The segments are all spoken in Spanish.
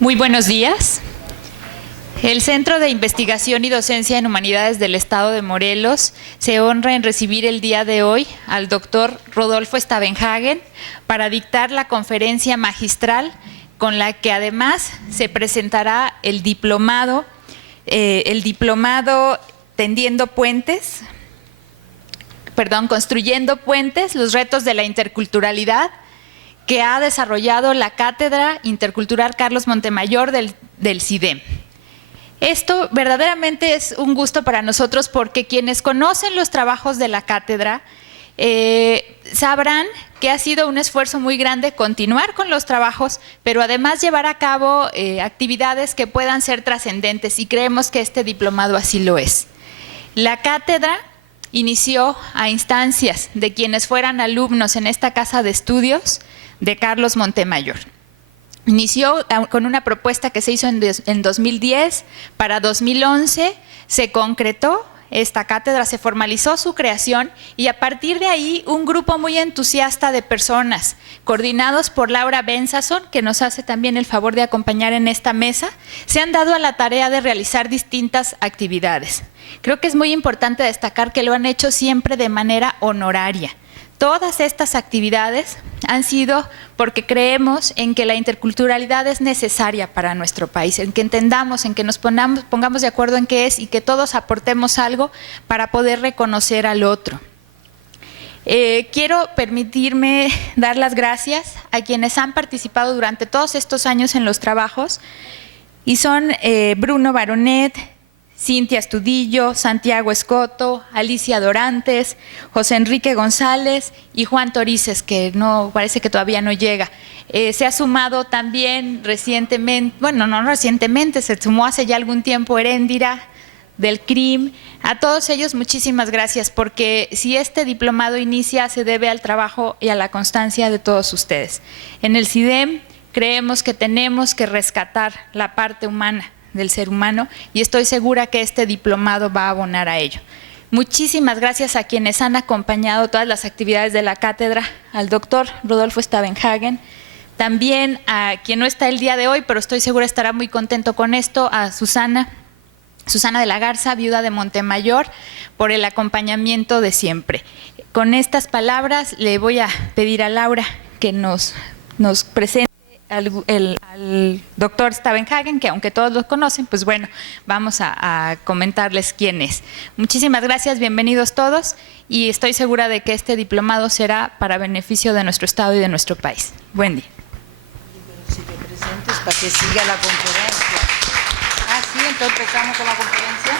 Muy buenos días. El Centro de Investigación y Docencia en Humanidades del Estado de Morelos se honra en recibir el día de hoy al doctor Rodolfo Stavenhagen para dictar la conferencia magistral con la que además se presentará el diplomado Construyendo Puentes, los retos de la interculturalidad, que ha desarrollado la Cátedra Intercultural Carlos Montemayor del CIDEM. Esto verdaderamente es un gusto para nosotros porque quienes conocen los trabajos de la cátedra sabrán que ha sido un esfuerzo muy grande continuar con los trabajos, pero además llevar a cabo actividades que puedan ser trascendentes, y creemos que este diplomado así lo es. La cátedra inició a instancias de quienes fueran alumnos en esta casa de estudios de Carlos Montemayor. Inició con una propuesta que se hizo en 2010, para 2011 se concretó esta cátedra, se formalizó su creación y a partir de ahí un grupo muy entusiasta de personas, coordinados por Laura Bensason, que nos hace también el favor de acompañar en esta mesa, se han dado a la tarea de realizar distintas actividades. Creo que es muy importante destacar que lo han hecho siempre de manera honoraria. Todas estas actividades han sido porque creemos en que la interculturalidad es necesaria para nuestro país, en que entendamos, en que nos pongamos de acuerdo en qué es y que todos aportemos algo para poder reconocer al otro. Quiero permitirme dar las gracias a quienes han participado durante todos estos años en los trabajos, y son Bruno Baronet, Cintia Estudillo, Santiago Escoto, Alicia Dorantes, José Enrique González y Juan Torices, que no parece que todavía no llega. Se ha sumado también recientemente, bueno, no recientemente, se sumó hace ya algún tiempo Heréndira del CRIM. A todos ellos muchísimas gracias, porque si este diplomado inicia se debe al trabajo y a la constancia de todos ustedes. En el CIDEM creemos que tenemos que rescatar la parte humana del ser humano y estoy segura que este diplomado va a abonar a ello. Muchísimas gracias a quienes han acompañado todas las actividades de la cátedra, al doctor Rodolfo Stavenhagen, también a quien no está el día de hoy, pero estoy segura estará muy contento con esto, a Susana de la Garza, viuda de Montemayor, por el acompañamiento de siempre. Con estas palabras le voy a pedir a Laura que nos presente al doctor Stavenhagen, que aunque todos lo conocen, pues bueno, vamos a comentarles quién es. Muchísimas gracias, bienvenidos todos, y estoy segura de que este diplomado será para beneficio de nuestro Estado y de nuestro país. Buen día. Si te presentes para que siga la conferencia. Sí, entonces empezamos con la conferencia.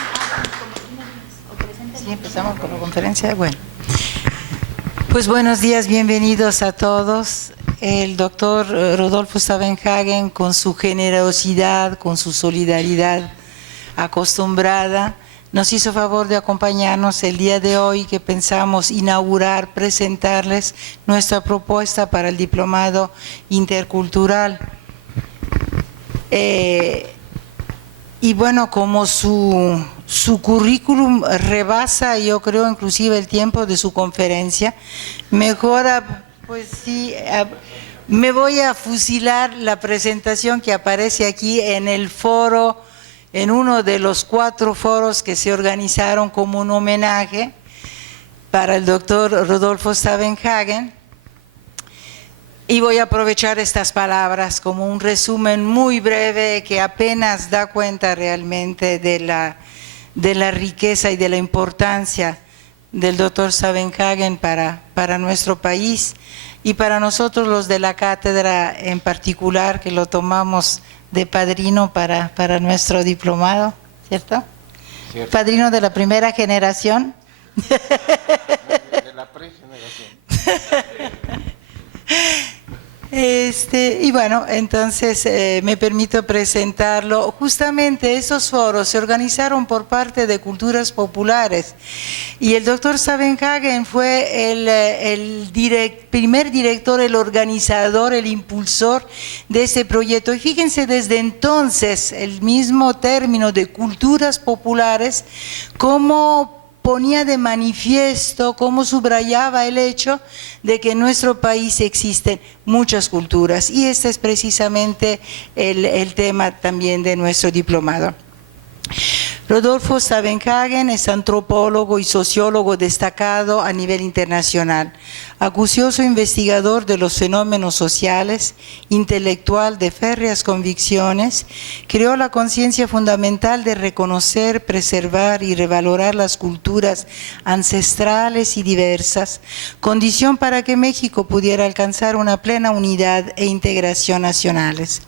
Sí, empezamos con la conferencia. Bueno, pues buenos días, bienvenidos a todos. El doctor Rodolfo Stavenhagen, con su generosidad, con su solidaridad acostumbrada, nos hizo favor de acompañarnos el día de hoy, que pensamos inaugurar, presentarles nuestra propuesta para el diplomado intercultural. Y bueno, como su currículum rebasa, yo creo, inclusive el tiempo de su conferencia, mejor pues sí, me voy a fusilar la presentación que aparece aquí en el foro, en uno de los 4 foros que se organizaron como un homenaje para el doctor Rodolfo Stavenhagen. Y voy a aprovechar estas palabras como un resumen muy breve que apenas da cuenta realmente de la riqueza y de la importancia del doctor Stavenhagen para nuestro país y para nosotros los de la cátedra en particular, que lo tomamos de padrino para nuestro diplomado, ¿cierto? Cierto. Padrino de la primera generación. De la pregeneración. Y bueno, entonces me permito presentarlo. Justamente esos foros se organizaron por parte de Culturas Populares y el doctor Stavenhagen fue el primer director, el organizador, el impulsor de este proyecto. Y fíjense, desde entonces el mismo término de Culturas Populares como ponía de manifiesto, cómo subrayaba el hecho de que en nuestro país existen muchas culturas. Y este es precisamente el tema también de nuestro diplomado. Rodolfo Stavenhagen es antropólogo y sociólogo destacado a nivel internacional, acucioso investigador de los fenómenos sociales, intelectual de férreas convicciones, creó la conciencia fundamental de reconocer, preservar y revalorar las culturas ancestrales y diversas, condición para que México pudiera alcanzar una plena unidad e integración nacionales.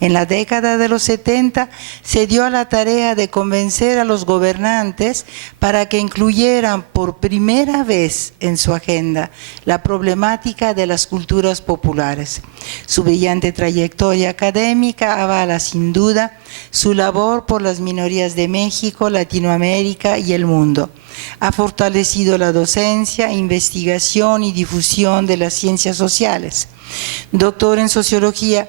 En la década de los 70 se dio a la tarea de convencer a los gobernantes para que incluyeran por primera vez en su agenda la problemática de las culturas populares. Su brillante trayectoria académica avala sin duda su labor por las minorías de México, Latinoamérica y el mundo. Ha fortalecido la docencia, investigación y difusión de las ciencias sociales. Doctor en Sociología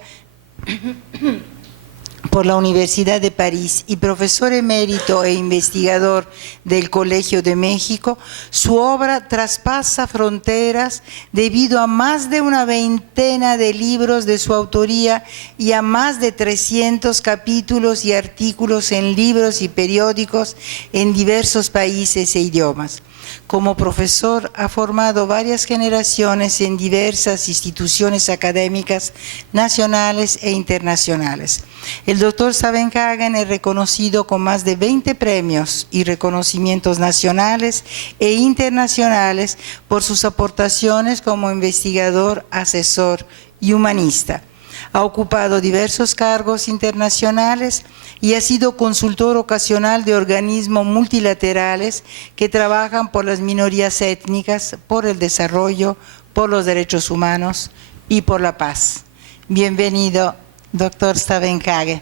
por la Universidad de París y profesor emérito e investigador del Colegio de México, su obra traspasa fronteras debido a más de una veintena de libros de su autoría y a más de 300 capítulos y artículos en libros y periódicos en diversos países e idiomas. Como profesor ha formado varias generaciones en diversas instituciones académicas nacionales e internacionales. El doctor Stavenhagen es reconocido con más de 20 premios y reconocimientos nacionales e internacionales por sus aportaciones como investigador, asesor y humanista. Ha ocupado diversos cargos internacionales y ha sido consultor ocasional de organismos multilaterales que trabajan por las minorías étnicas, por el desarrollo, por los derechos humanos y por la paz. Bienvenido, doctor Stavenhagen.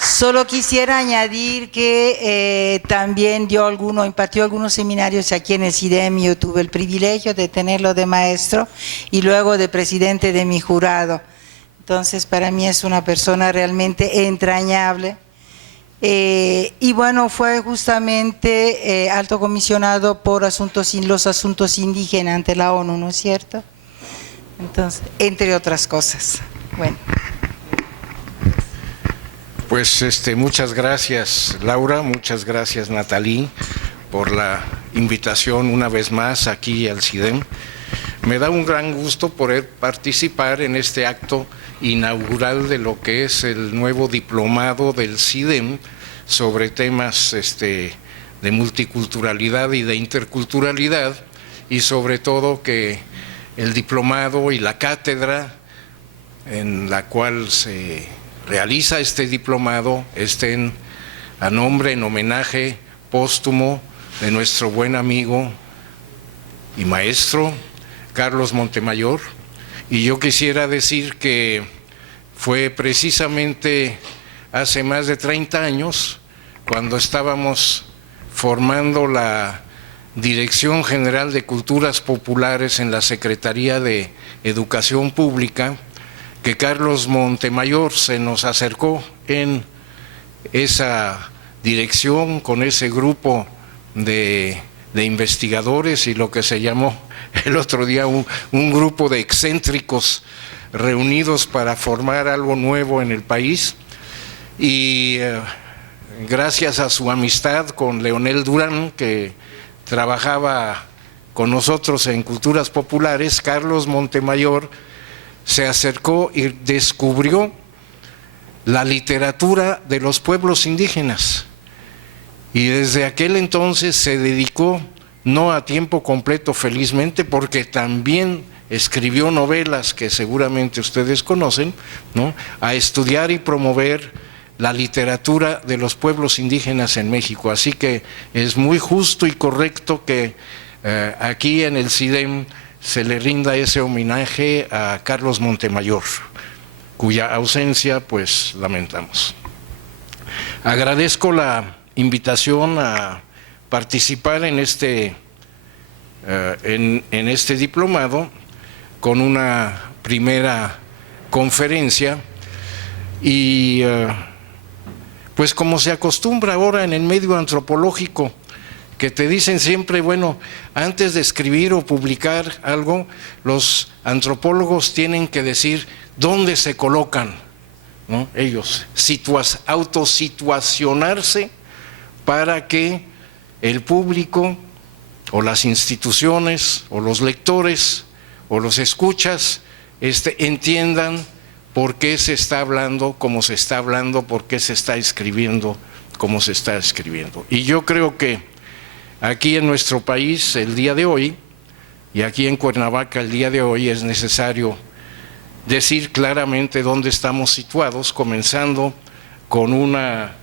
Solo quisiera añadir que también impartió algunos seminarios aquí en el CIDEM. Yo tuve el privilegio de tenerlo de maestro y luego de presidente de mi jurado. Entonces, para mí es una persona realmente entrañable. Y bueno, fue justamente alto comisionado por los asuntos indígenas ante la ONU, ¿no es cierto? Entonces, entre otras cosas. Bueno. Pues muchas gracias, Laura, muchas gracias, Nathalie, por la invitación una vez más aquí al CIDEM. Me da un gran gusto poder participar en este acto inaugural de lo que es el nuevo diplomado del CIDEM sobre temas de multiculturalidad y de interculturalidad, y sobre todo que el diplomado y la cátedra en la cual se realiza este diplomado estén a nombre, en homenaje póstumo de nuestro buen amigo y maestro Carlos Montemayor. Y yo quisiera decir que fue precisamente hace más de 30 años cuando estábamos formando la Dirección General de Culturas Populares en la Secretaría de Educación Pública, que Carlos Montemayor se nos acercó en esa dirección con ese grupo de investigadores y lo que se llamó el otro día un grupo de excéntricos reunidos para formar algo nuevo en el país. Y gracias a su amistad con Leonel Durán, que trabajaba con nosotros en Culturas Populares, Carlos Montemayor se acercó y descubrió la literatura de los pueblos indígenas, y desde aquel entonces se dedicó, no a tiempo completo felizmente, porque también escribió novelas que seguramente ustedes conocen, ¿no?, a estudiar y promover la literatura de los pueblos indígenas en México. Así que es muy justo y correcto que aquí en el CIDEM se le rinda ese homenaje a Carlos Montemayor, cuya ausencia pues lamentamos. Agradezco la invitación a participar en este diplomado con una primera conferencia, y pues como se acostumbra ahora en el medio antropológico, que te dicen siempre, bueno, antes de escribir o publicar algo, los antropólogos tienen que decir dónde se colocan, ¿no? Ellos, autosituacionarse para que el público o las instituciones o los lectores o los escuchas entiendan por qué se está hablando como se está hablando, por qué se está escribiendo como se está escribiendo. Y yo creo que aquí en nuestro país el día de hoy, y aquí en Cuernavaca el día de hoy, es necesario decir claramente dónde estamos situados, comenzando con una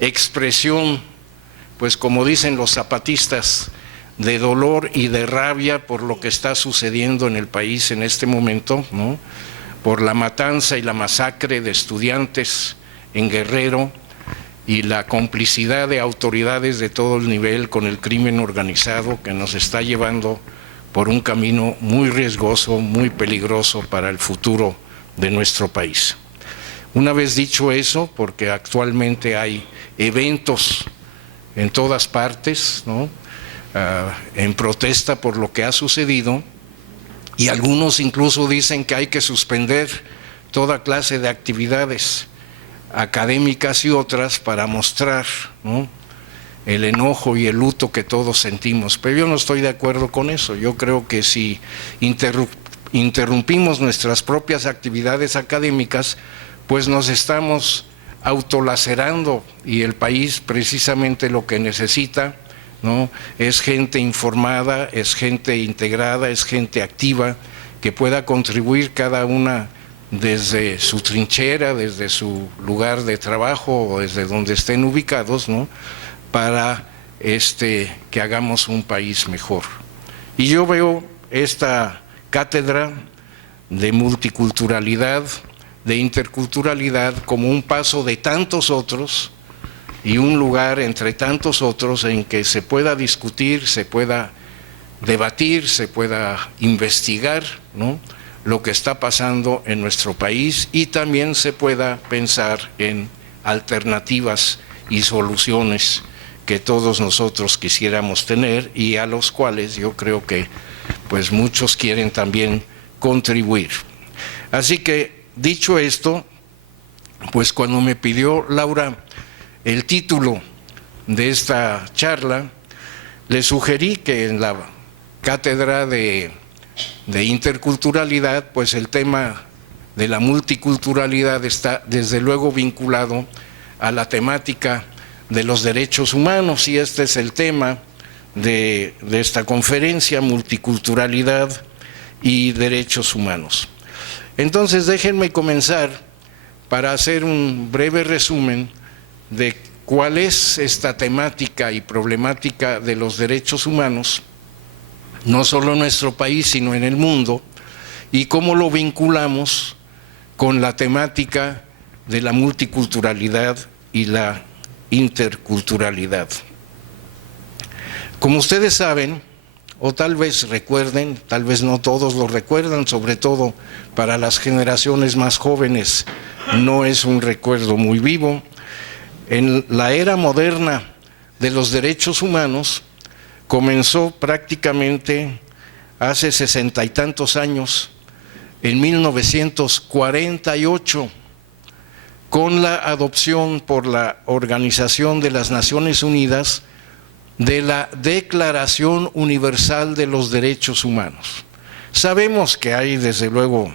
expresión, pues como dicen los zapatistas, de dolor y de rabia por lo que está sucediendo en el país en este momento, ¿no? Por la matanza y la masacre de estudiantes en Guerrero y la complicidad de autoridades de todo el nivel con el crimen organizado que nos está llevando por un camino muy riesgoso, muy peligroso para el futuro de nuestro país. Una vez dicho eso, porque actualmente hay eventos en todas partes, ¿no? En protesta por lo que ha sucedido, y algunos incluso dicen que hay que suspender toda clase de actividades académicas y otras para mostrar, ¿no?, el enojo y el luto que todos sentimos. Pero yo no estoy de acuerdo con eso. Yo creo que si interrumpimos nuestras propias actividades académicas, pues nos estamos autolacerando, y el país precisamente lo que necesita, ¿no?, es gente informada, es gente integrada, es gente activa, que pueda contribuir cada una desde su trinchera, desde su lugar de trabajo o desde donde estén ubicados, ¿no?, para que hagamos un país mejor. Y yo veo esta cátedra de multiculturalidad, de interculturalidad, como un paso de tantos otros y un lugar entre tantos otros en que se pueda discutir, se pueda debatir, se pueda investigar, ¿no?, lo que está pasando en nuestro país, y también se pueda pensar en alternativas y soluciones que todos nosotros quisiéramos tener y a los cuales yo creo que pues muchos quieren también contribuir. Así que, dicho esto, pues cuando me pidió Laura el título de esta charla, le sugerí que en la cátedra de interculturalidad, pues el tema de la multiculturalidad está desde luego vinculado a la temática de los derechos humanos, y este es el tema de esta conferencia: multiculturalidad y derechos humanos. Entonces déjenme comenzar para hacer un breve resumen de cuál es esta temática y problemática de los derechos humanos, no solo en nuestro país, sino en el mundo, y cómo lo vinculamos con la temática de la multiculturalidad y la interculturalidad. Como ustedes saben, o tal vez recuerden, tal vez no todos lo recuerdan, sobre todo para las generaciones más jóvenes no es un recuerdo muy vivo, en la era moderna de los derechos humanos comenzó prácticamente hace 60 y tantos años, en 1948, con la adopción por la Organización de las Naciones Unidas de la Declaración Universal de los Derechos Humanos. Sabemos que hay desde luego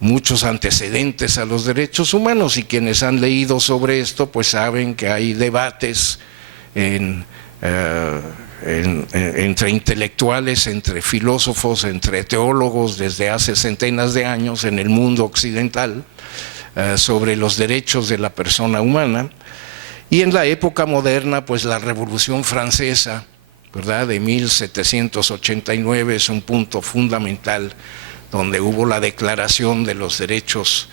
muchos antecedentes a los derechos humanos, y quienes han leído sobre esto pues saben que hay debates entre intelectuales, entre filósofos, entre teólogos desde hace centenas de años en el mundo occidental sobre los derechos de la persona humana. Y en la época moderna, pues la Revolución Francesa, ¿verdad?, de 1789 es un punto fundamental, donde hubo la declaración de los derechos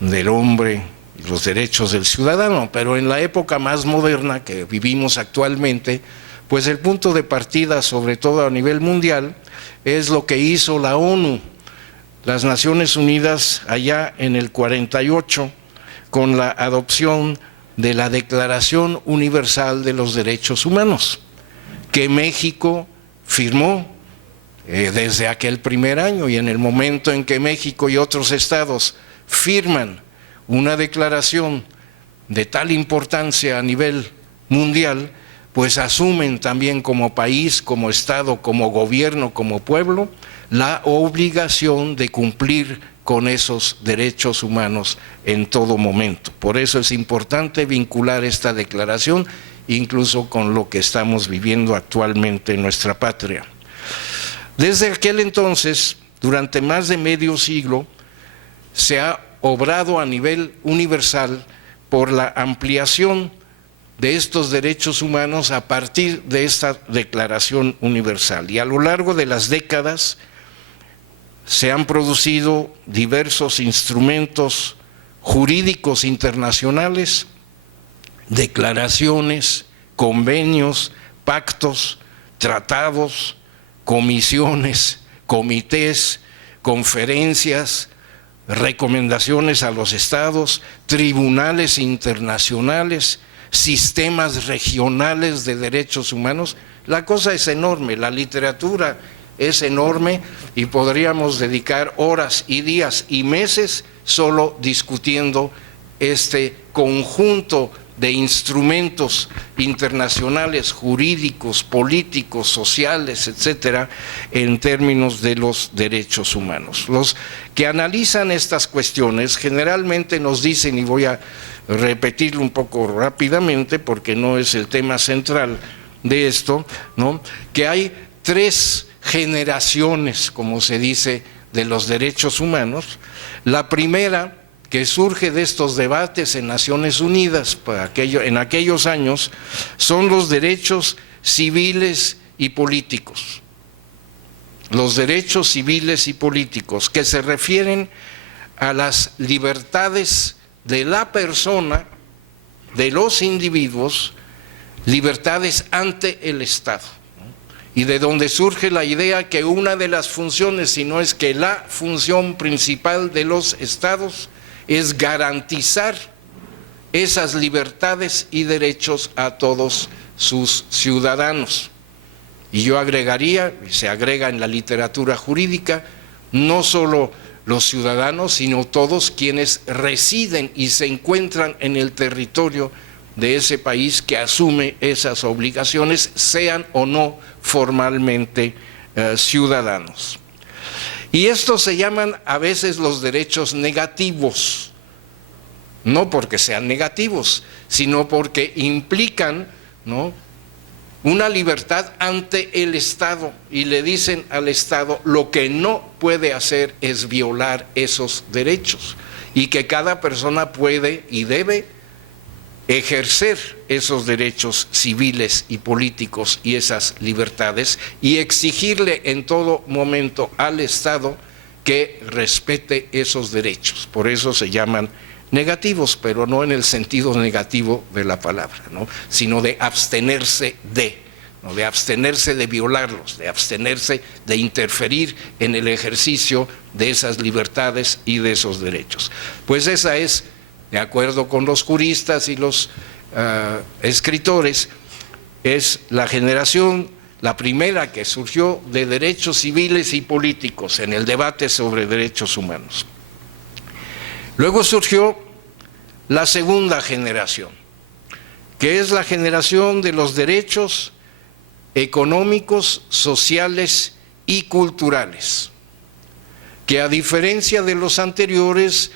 del hombre y los derechos del ciudadano. Pero en la época más moderna que vivimos actualmente, pues el punto de partida, sobre todo a nivel mundial, es lo que hizo la ONU, las Naciones Unidas, allá en el 48, con la adopción de la Declaración Universal de los Derechos Humanos, que México firmó desde aquel primer año, y en el momento en que México y otros estados firman una declaración de tal importancia a nivel mundial, pues asumen también como país, como estado, como gobierno, como pueblo, la obligación de cumplir con esos derechos humanos en todo momento. Por eso es importante vincular esta declaración incluso con lo que estamos viviendo actualmente en nuestra patria. Desde aquel entonces, durante más de medio siglo, se ha obrado a nivel universal por la ampliación de estos derechos humanos a partir de esta Declaración Universal. Y a lo largo de las décadas se han producido diversos instrumentos jurídicos internacionales, declaraciones, convenios, pactos, tratados, comisiones, comités, conferencias, recomendaciones a los estados, tribunales internacionales, sistemas regionales de derechos humanos. La cosa es enorme, la literatura es enorme y podríamos dedicar horas y días y meses solo discutiendo este conjunto de instrumentos internacionales, jurídicos, políticos, sociales, etcétera, en términos de los derechos humanos. Los que analizan estas cuestiones generalmente nos dicen, y voy a repetirlo un poco rápidamente porque no es el tema central de esto, ¿no?, que hay 3 generaciones, como se dice, de los derechos humanos. La primera, que surge de estos debates en Naciones Unidas en aquellos años, son los derechos civiles y políticos. Los derechos civiles y políticos, que se refieren a las libertades de la persona, de los individuos, libertades ante el Estado. Y de donde surge la idea que una de las funciones, si no es que la función principal de los estados, es garantizar esas libertades y derechos a todos sus ciudadanos. Y yo agregaría, se agrega en la literatura jurídica, no solo los ciudadanos, sino todos quienes residen y se encuentran en el territorio de ese país que asume esas obligaciones, sean o no formalmente ciudadanos. Y estos se llaman a veces los derechos negativos, no porque sean negativos, sino porque implican, ¿no?, una libertad ante el Estado, y le dicen al Estado lo que no puede hacer es violar esos derechos, y que cada persona puede y debe ejercer esos derechos civiles y políticos y esas libertades, y exigirle en todo momento al Estado que respete esos derechos. Por eso se llaman negativos, pero no en el sentido negativo de la palabra, ¿no?, sino de abstenerse de, ¿no?, de abstenerse de violarlos, de abstenerse de interferir en el ejercicio de esas libertades y de esos derechos. Pues esa es, de acuerdo con los juristas y los escritores, es la generación, la primera que surgió de derechos civiles y políticos en el debate sobre derechos humanos. Luego surgió la segunda generación, que es la generación de los derechos económicos, sociales y culturales, que a diferencia de los anteriores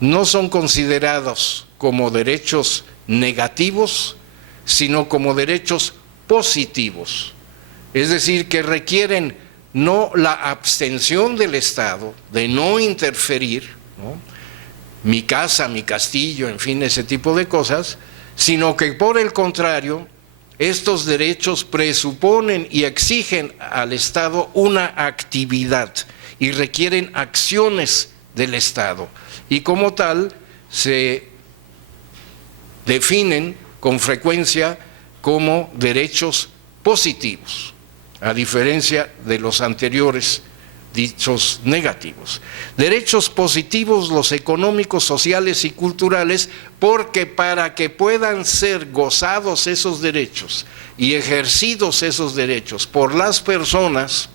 no son considerados como derechos negativos, sino como derechos positivos, es decir, que requieren no la abstención del Estado, de no interferir, ¿no?, mi casa, mi castillo, en fin, ese tipo de cosas, sino que por el contrario, estos derechos presuponen y exigen al Estado una actividad y requieren acciones del Estado, y como tal se definen con frecuencia como derechos positivos, a diferencia de los anteriores dichos negativos. Derechos positivos, los económicos, sociales y culturales, porque para que puedan ser gozados esos derechos y ejercidos esos derechos por las personas,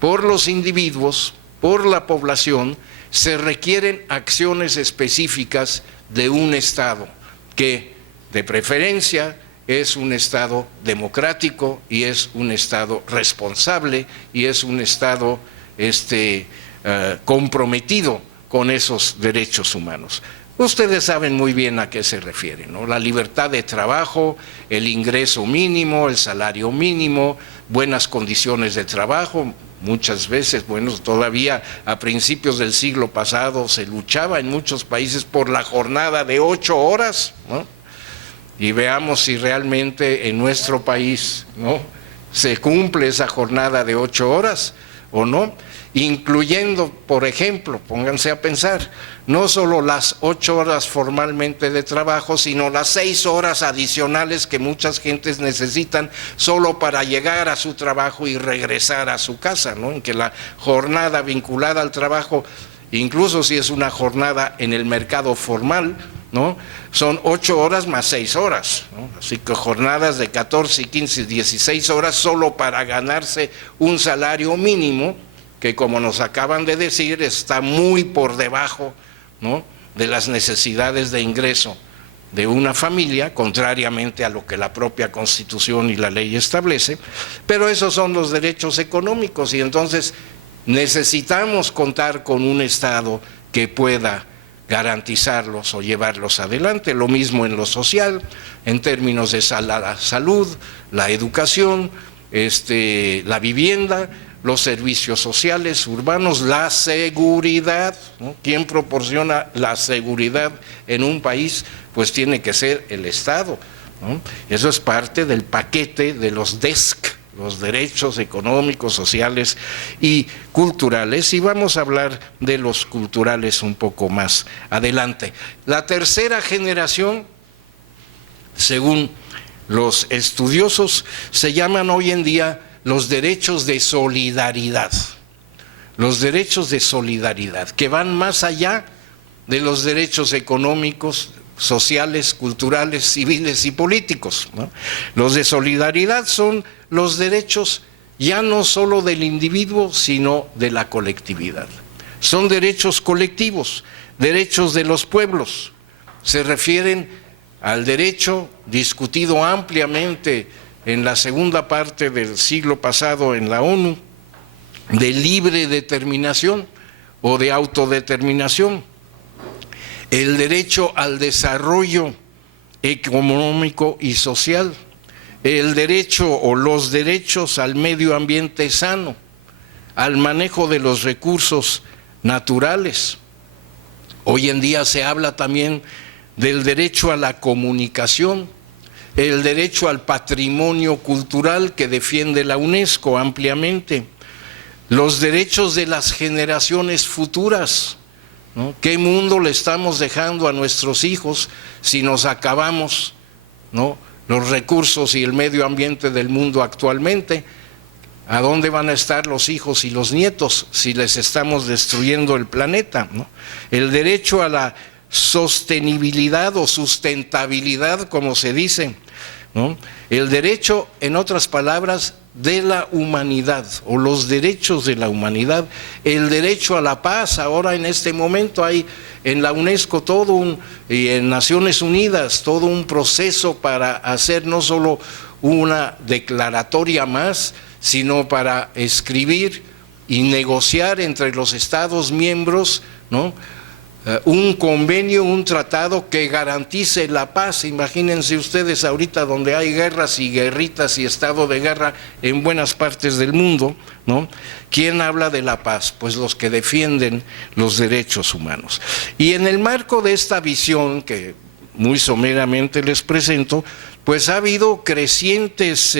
por los individuos, por la población, se requieren acciones específicas de un Estado, que de preferencia es un Estado democrático y es un Estado responsable y es un Estado comprometido con esos derechos humanos. Ustedes saben muy bien a qué se refiere, ¿no? La libertad de trabajo, el ingreso mínimo, el salario mínimo, buenas condiciones de trabajo. Muchas veces, bueno, todavía a principios del siglo pasado se luchaba en muchos países por la jornada de 8 horas, ¿no? Y veamos si realmente en nuestro país, ¿no?, se cumple esa jornada de 8 horas o no, incluyendo, por ejemplo, pónganse a pensar, no solo las 8 horas formalmente de trabajo, sino las 6 horas adicionales que muchas gentes necesitan solo para llegar a su trabajo y regresar a su casa, ¿no? En que la jornada vinculada al trabajo, incluso si es una jornada en el mercado formal, ¿no?, son 8 horas más 6 horas, ¿no? Así que jornadas de 14, 15, 16 horas solo para ganarse un salario mínimo, que como nos acaban de decir está muy por debajo, ¿no?, de las necesidades de ingreso de una familia, contrariamente a lo que la propia Constitución y la ley establece. Pero esos son los derechos económicos y entonces necesitamos contar con un Estado que pueda garantizarlos o llevarlos adelante. Lo mismo en lo social, en términos de la salud, la educación, la vivienda, los servicios sociales urbanos, la seguridad, ¿no? ¿Quién proporciona la seguridad en un país? Pues tiene que ser el Estado, ¿no? Eso es parte del paquete de los DESC, los derechos económicos, sociales y culturales, y vamos a hablar de los culturales un poco más adelante. La tercera generación, según los estudiosos, se llaman hoy en día los derechos de solidaridad. Los derechos de solidaridad, que van más allá de los derechos económicos, sociales, culturales, civiles y políticos, ¿no? Los de solidaridad son los derechos ya no solo del individuo, sino de la colectividad. Son derechos colectivos, derechos de los pueblos. Se refieren al derecho discutido ampliamente en la segunda parte del siglo pasado en la ONU, de libre determinación o de autodeterminación, el derecho al desarrollo económico y social, el derecho o los derechos al medio ambiente sano, al manejo de los recursos naturales. Hoy en día se habla también del derecho a la comunicación, el derecho al patrimonio cultural que defiende la UNESCO ampliamente, los derechos de las generaciones futuras, ¿no? ¿Qué mundo le estamos dejando a nuestros hijos si nos acabamos, ¿no?, los recursos y el medio ambiente del mundo actualmente? ¿A dónde van a estar los hijos y los nietos si les estamos destruyendo el planeta, ¿no? El derecho a la sostenibilidad o sustentabilidad, como se dice, ¿no? El derecho, en otras palabras, de la humanidad o los derechos de la humanidad, el derecho a la paz. Ahora en este momento hay en la UNESCO y en Naciones Unidas todo un proceso para hacer no solo una declaratoria más, sino para escribir y negociar entre los Estados miembros, ¿no?, un convenio, un tratado que garantice la paz. Imagínense ustedes ahorita donde hay guerras y guerritas y estado de guerra en buenas partes del mundo, ¿no? ¿Quién habla de la paz? Pues los que defienden los derechos humanos. Y en el marco de esta visión que muy someramente les presento, pues ha habido crecientes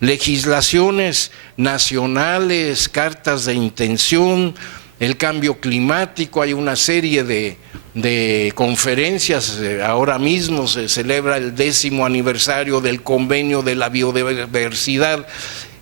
legislaciones nacionales, cartas de intención, el cambio climático. Hay una serie de conferencias. Ahora mismo se celebra el 10º aniversario del Convenio de la Biodiversidad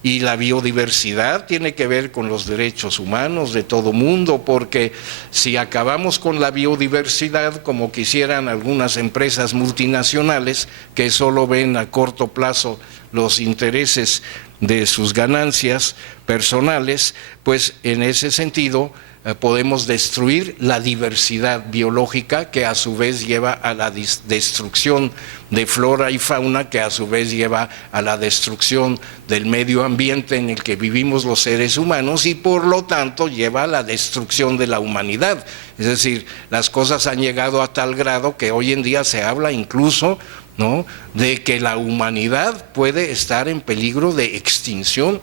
Y la biodiversidad tiene que ver con los derechos humanos de todo mundo, porque si acabamos con la biodiversidad, como quisieran algunas empresas multinacionales que solo ven a corto plazo los intereses de sus ganancias personales, pues en ese sentido podemos destruir la diversidad biológica, que a su vez lleva a la destrucción de flora y fauna, que a su vez lleva a la destrucción del medio ambiente en el que vivimos los seres humanos, y por lo tanto lleva a la destrucción de la humanidad. Es decir, las cosas han llegado a tal grado que hoy en día se habla incluso, ¿no?, de que la humanidad puede estar en peligro de extinción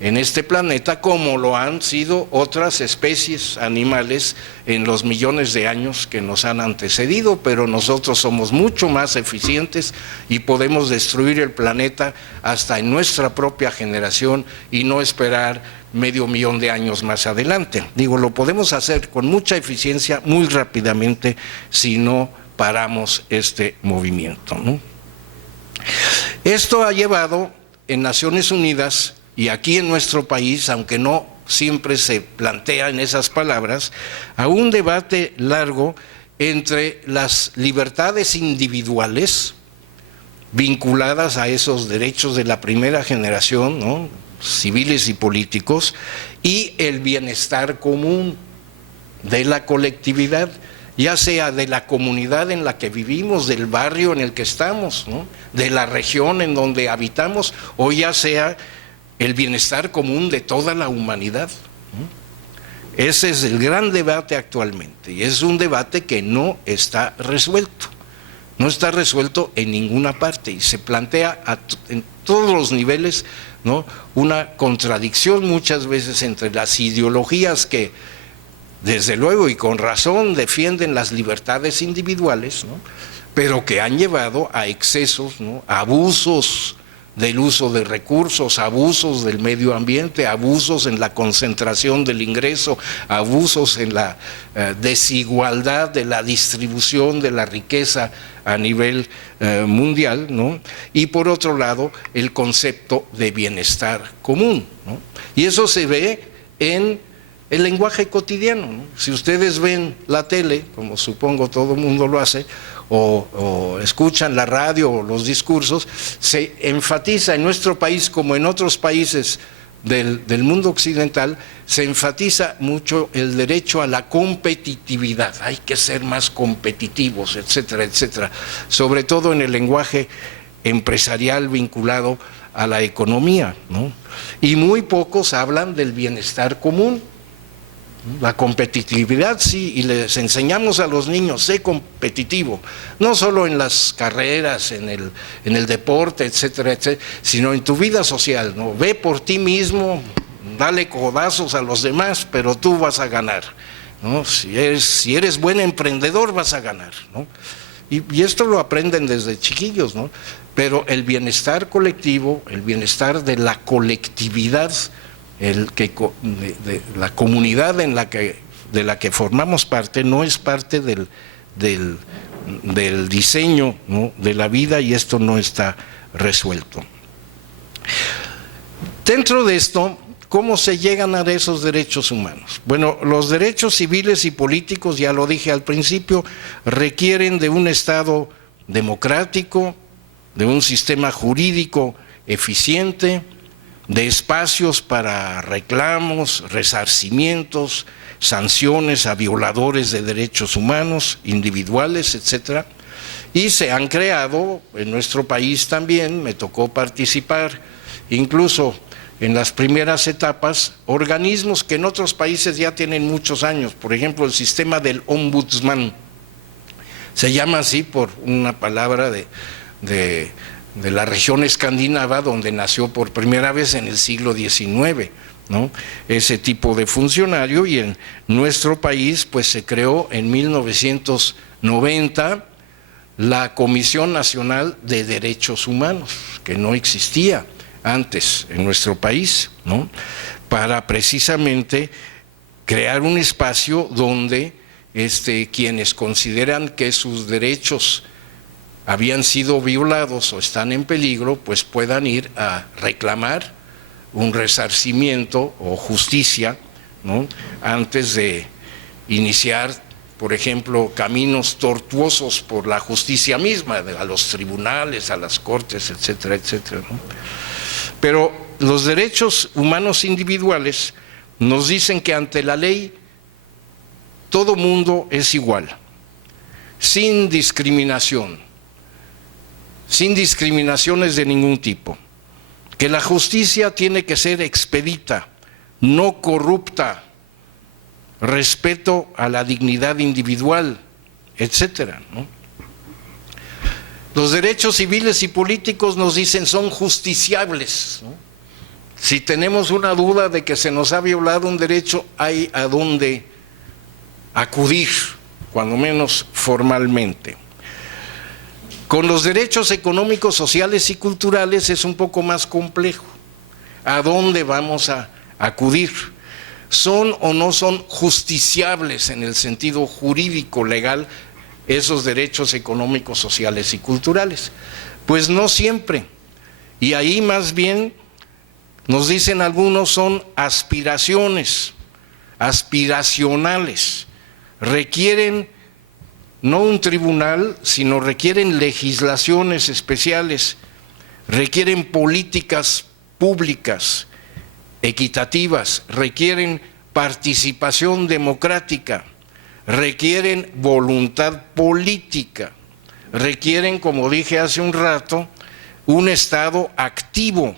en este planeta, como lo han sido otras especies animales en los millones de años que nos han antecedido, pero nosotros somos mucho más eficientes y podemos destruir el planeta hasta en nuestra propia generación y no esperar medio millón de años más adelante. Digo, lo podemos hacer con mucha eficiencia muy rápidamente si no paramos este movimiento, ¿no? Esto ha llevado en Naciones Unidas y aquí en nuestro país, aunque no siempre se plantea en esas palabras, a un debate largo entre las libertades individuales vinculadas a esos derechos de la primera generación, ¿no?, civiles y políticos, y el bienestar común de la colectividad, ya sea de la comunidad en la que vivimos, del barrio en el que estamos, ¿no?, de la región en donde habitamos, o ya sea el bienestar común de toda la humanidad. Ese es el gran debate actualmente, y es un debate que no está resuelto, no está resuelto en ninguna parte, y se plantea en todos los niveles, ¿no?, una contradicción muchas veces entre las ideologías que, desde luego y con razón, defienden las libertades individuales, ¿no?, pero que han llevado a excesos, ¿no?, abusos del uso de recursos, abusos del medio ambiente, abusos en la concentración del ingreso, abusos en la desigualdad de la distribución de la riqueza a nivel mundial, ¿no? Y por otro lado, el concepto de bienestar común, ¿no? Y eso se ve en el lenguaje cotidiano, ¿no? Si ustedes ven la tele, como supongo todo el mundo lo hace, o escuchan la radio o los discursos, se enfatiza en nuestro país como en otros países del mundo occidental, se enfatiza mucho el derecho a la competitividad, hay que ser más competitivos, etcétera, etcétera, sobre todo en el lenguaje empresarial vinculado a la economía, ¿no? Y muy pocos hablan del bienestar común. La competitividad sí, y les enseñamos a los niños, sé competitivo, no solo en las carreras, en el deporte, etcétera, etcétera, sino en tu vida social, ¿no? Ve por ti mismo, dale codazos a los demás, pero tú vas a ganar, ¿no? Si eres buen emprendedor, vas a ganar, ¿no? Y esto lo aprenden desde chiquillos, ¿no? Pero el bienestar colectivo, el bienestar de la colectividad, de la comunidad de la que formamos parte, no es parte del diseño, ¿no?, de la vida, y esto no está resuelto. Dentro de esto, ¿cómo se llegan a esos derechos humanos? Bueno, los derechos civiles y políticos, ya lo dije al principio, requieren de un Estado democrático, de un sistema jurídico eficiente, de espacios para reclamos, resarcimientos, sanciones a violadores de derechos humanos, individuales, etcétera. Y se han creado en nuestro país también, me tocó participar, incluso en las primeras etapas, organismos que en otros países ya tienen muchos años, por ejemplo, el sistema del ombudsman, se llama así por una palabra de la región escandinava, donde nació por primera vez en el siglo XIX, ¿no?, ese tipo de funcionario, y en nuestro país pues se creó en 1990 la Comisión Nacional de Derechos Humanos, que no existía antes en nuestro país, ¿no?, para precisamente crear un espacio donde quienes consideran que sus derechos habían sido violados o están en peligro, pues puedan ir a reclamar un resarcimiento o justicia, ¿no?, antes de iniciar, por ejemplo, caminos tortuosos por la justicia misma, a los tribunales, a las cortes, etcétera, etcétera, ¿no? Pero los derechos humanos individuales nos dicen que ante la ley todo mundo es igual, sin discriminaciones de ningún tipo, que la justicia tiene que ser expedita, no corrupta, respeto a la dignidad individual, etcétera, ¿no? Los derechos civiles y políticos nos dicen son justiciables, ¿no? Si tenemos una duda de que se nos ha violado un derecho, hay a dónde acudir, cuando menos formalmente. Con los derechos económicos, sociales y culturales es un poco más complejo. ¿A dónde vamos a acudir? ¿Son o no son justiciables en el sentido jurídico legal esos derechos económicos, sociales y culturales? Pues no siempre. Y ahí más bien nos dicen algunos son aspiraciones, aspiracionales. Requieren no un tribunal, sino requieren legislaciones especiales, requieren políticas públicas equitativas, requieren participación democrática, requieren voluntad política, requieren, como dije hace un rato, un Estado activo,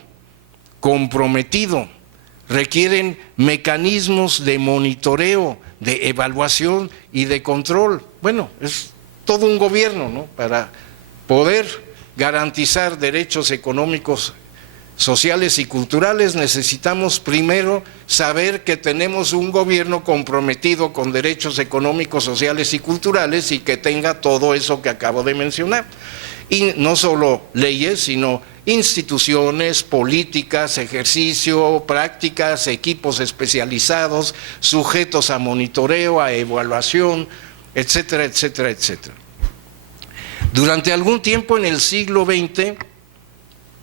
comprometido, requieren mecanismos de monitoreo, de evaluación y de control. Bueno, es todo un gobierno, ¿no?, para poder garantizar derechos económicos, sociales y culturales. Necesitamos primero saber que tenemos un gobierno comprometido con derechos económicos, sociales y culturales y que tenga todo eso que acabo de mencionar. Y no solo leyes, sino instituciones, políticas, ejercicio, prácticas, equipos especializados, sujetos a monitoreo, a evaluación, etcétera, etcétera, etcétera. Durante algún tiempo en el siglo XX,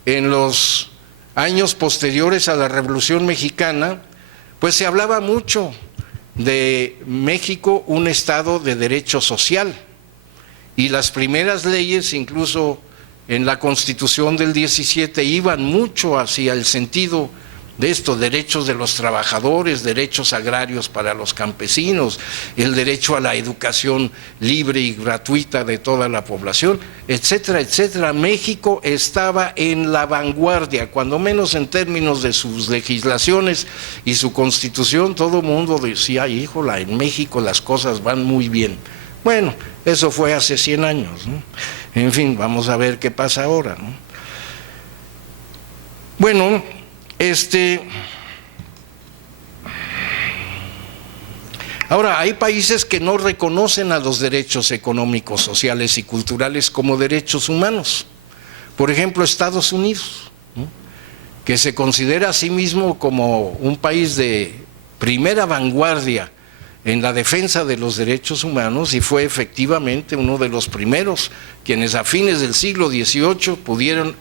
en los años posteriores a la Revolución Mexicana, pues se hablaba mucho de México un Estado de derecho social, y las primeras leyes, incluso en la Constitución del 17, iban mucho hacia el sentido de estos derechos de los trabajadores, derechos agrarios para los campesinos, el derecho a la educación libre y gratuita de toda la población, etcétera, etcétera. México estaba en la vanguardia, cuando menos en términos de sus legislaciones y su Constitución. Todo el mundo decía, híjola, en México las cosas van muy bien. Bueno, eso fue hace 100 años, ¿no? En fin, vamos a ver qué pasa ahora, ¿no? Bueno, ahora hay países que no reconocen a los derechos económicos, sociales y culturales como derechos humanos. Por ejemplo, Estados Unidos, ¿no?, que se considera a sí mismo como un país de primera vanguardia en la defensa de los derechos humanos, y fue efectivamente uno de los primeros quienes a fines del siglo XVIII pudieron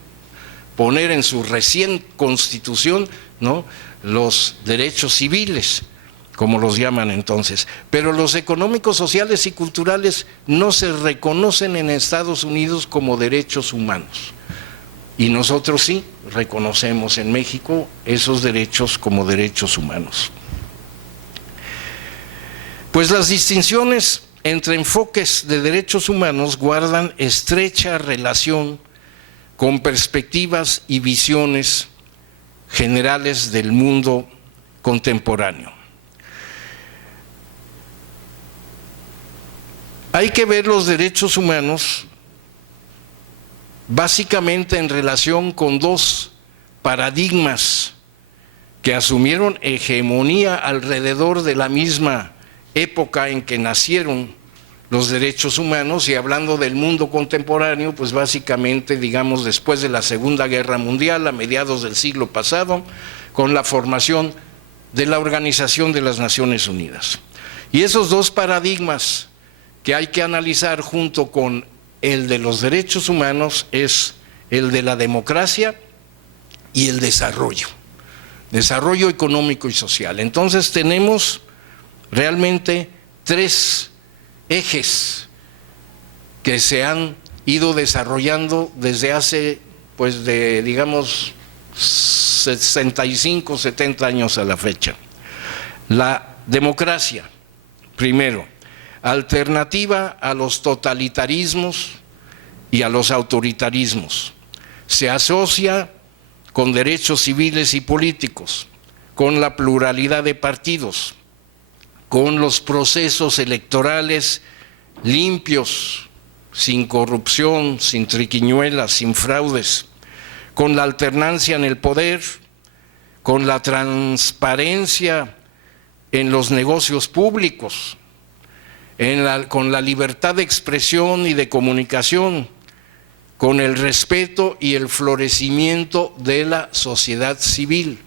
poner en su recién constitución, ¿no?, los derechos civiles, como los llaman entonces. Pero los económicos, sociales y culturales no se reconocen en Estados Unidos como derechos humanos, y nosotros sí reconocemos en México esos derechos como derechos humanos. Pues las distinciones entre enfoques de derechos humanos guardan estrecha relación con perspectivas y visiones generales del mundo contemporáneo. Hay que ver los derechos humanos básicamente en relación con dos paradigmas que asumieron hegemonía alrededor de la misma época en que nacieron los derechos humanos, y hablando del mundo contemporáneo, pues básicamente, digamos, después de la Segunda Guerra Mundial, a mediados del siglo pasado, con la formación de la Organización de las Naciones Unidas. Y esos dos paradigmas que hay que analizar junto con el de los derechos humanos es el de la democracia y el desarrollo. desarrollo económico y social. Entonces tenemos realmente 3 ejes que se han ido desarrollando desde hace, pues digamos, 65, 70 años a la fecha. La democracia, primero, alternativa a los totalitarismos y a los autoritarismos. Se asocia con derechos civiles y políticos, con la pluralidad de partidos, con los procesos electorales limpios, sin corrupción, sin triquiñuelas, sin fraudes, con la alternancia en el poder, con la transparencia en los negocios públicos, con la libertad de expresión y de comunicación, con el respeto y el florecimiento de la sociedad civil.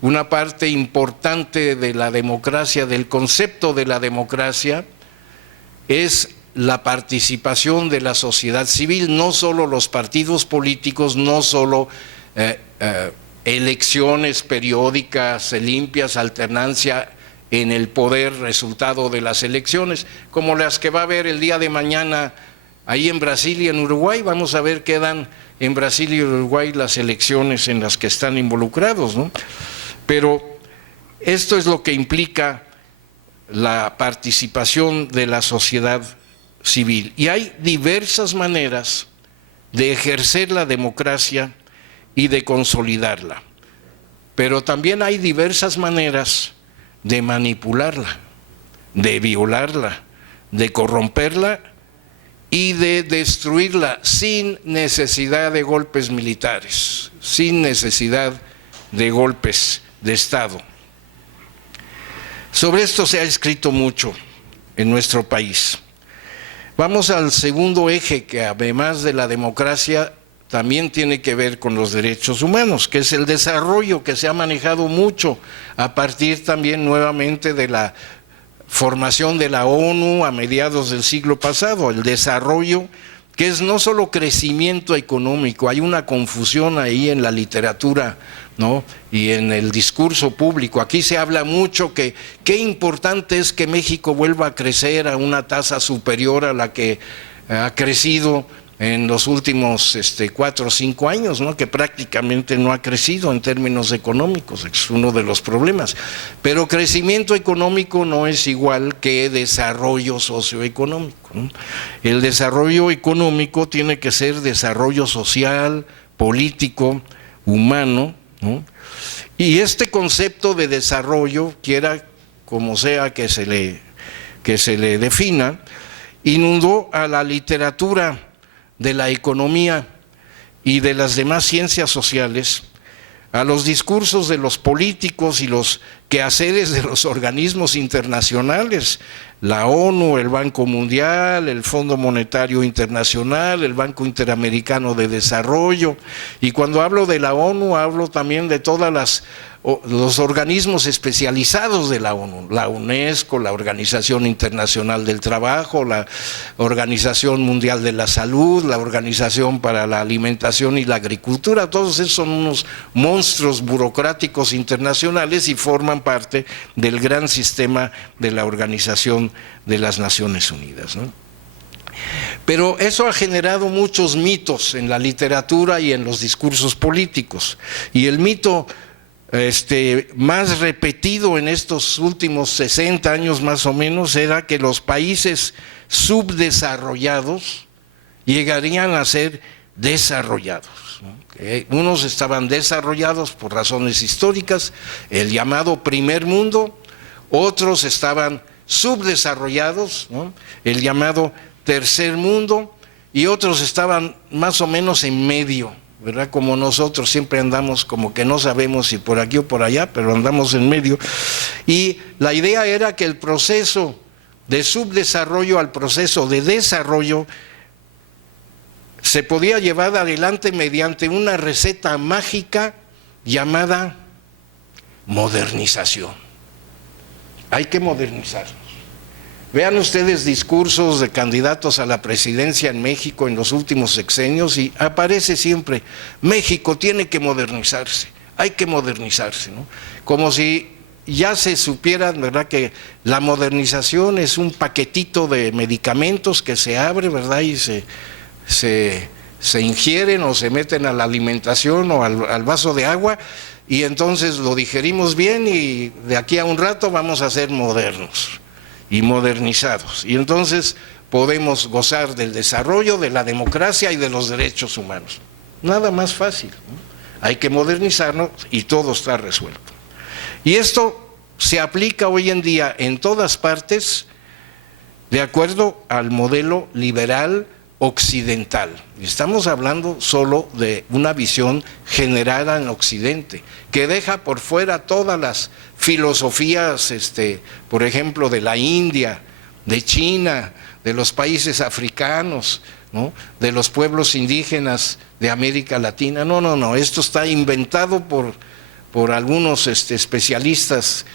Una parte importante de la democracia, del concepto de la democracia, es la participación de la sociedad civil, no solo los partidos políticos, no solo elecciones periódicas, limpias, alternancia en el poder resultado de las elecciones, como las que va a haber el día de mañana ahí en Brasil y en Uruguay. Vamos a ver qué dan en Brasil y Uruguay las elecciones en las que están involucrados, ¿no? Pero esto es lo que implica la participación de la sociedad civil. Y hay diversas maneras de ejercer la democracia y de consolidarla. Pero también hay diversas maneras de manipularla, de violarla, de corromperla y de destruirla sin necesidad de golpes militares, sin necesidad de golpes de Estado. Sobre esto se ha escrito mucho en nuestro país. Vamos al segundo eje, que además de la democracia también tiene que ver con los derechos humanos, que es el desarrollo, que se ha manejado mucho a partir también nuevamente de la formación de la ONU a mediados del siglo pasado. El desarrollo, que es no solo crecimiento económico, hay una confusión ahí en la literatura, ¿no?, y en el discurso público. Aquí se habla mucho que qué importante es que México vuelva a crecer a una tasa superior a la que ha crecido en los últimos 4 o 5 años, ¿no?, que prácticamente no ha crecido en términos económicos, es uno de los problemas. Pero crecimiento económico no es igual que desarrollo socioeconómico, ¿no? El desarrollo económico tiene que ser desarrollo social, político, humano, ¿no? Y este concepto de desarrollo, quiera como sea que se le defina, inundó a la literatura de la economía y de las demás ciencias sociales, a los discursos de los políticos y los quehaceres de los organismos internacionales, la ONU, el Banco Mundial, el Fondo Monetario Internacional, el Banco Interamericano de Desarrollo. Y cuando hablo de la ONU, hablo también de todas los organismos especializados de la ONU, la UNESCO, la Organización Internacional del Trabajo, la Organización Mundial de la Salud, la Organización para la Alimentación y la Agricultura. Todos esos son unos monstruos burocráticos internacionales y forman parte del gran sistema de la Organización de las Naciones Unidas, ¿no? Pero eso ha generado muchos mitos en la literatura y en los discursos políticos. Y el mito más repetido en estos últimos 60 años más o menos era que los países subdesarrollados llegarían a ser desarrollados, ¿no? Unos estaban desarrollados por razones históricas, el llamado primer mundo, otros estaban subdesarrollados, ¿no?, el llamado tercer mundo, y otros estaban más o menos en medio, ¿verdad? Como nosotros siempre andamos como que no sabemos si por aquí o por allá, pero andamos en medio. Y la idea era que el proceso de subdesarrollo al proceso de desarrollo se podía llevar adelante mediante una receta mágica llamada modernización. Hay que modernizarnos. Vean ustedes discursos de candidatos a la presidencia en México en los últimos sexenios y aparece siempre: México tiene que modernizarse, hay que modernizarse, ¿no? Como si ya se supiera, ¿verdad?, que la modernización es un paquetito de medicamentos que se abre, ¿verdad?, y se ingieren o se meten a la alimentación o al vaso de agua, y entonces lo digerimos bien y de aquí a un rato vamos a ser modernos y modernizados. Y entonces podemos gozar del desarrollo, de la democracia y de los derechos humanos. Nada más fácil, ¿no? Hay que modernizarnos y todo está resuelto. Y esto se aplica hoy en día en todas partes de acuerdo al modelo liberal occidental. Estamos hablando solo de una visión generada en Occidente, que deja por fuera todas las filosofías, por ejemplo, de la India, de China, de los países africanos, ¿no?, de los pueblos indígenas de América Latina. No, esto está inventado por algunos especialistas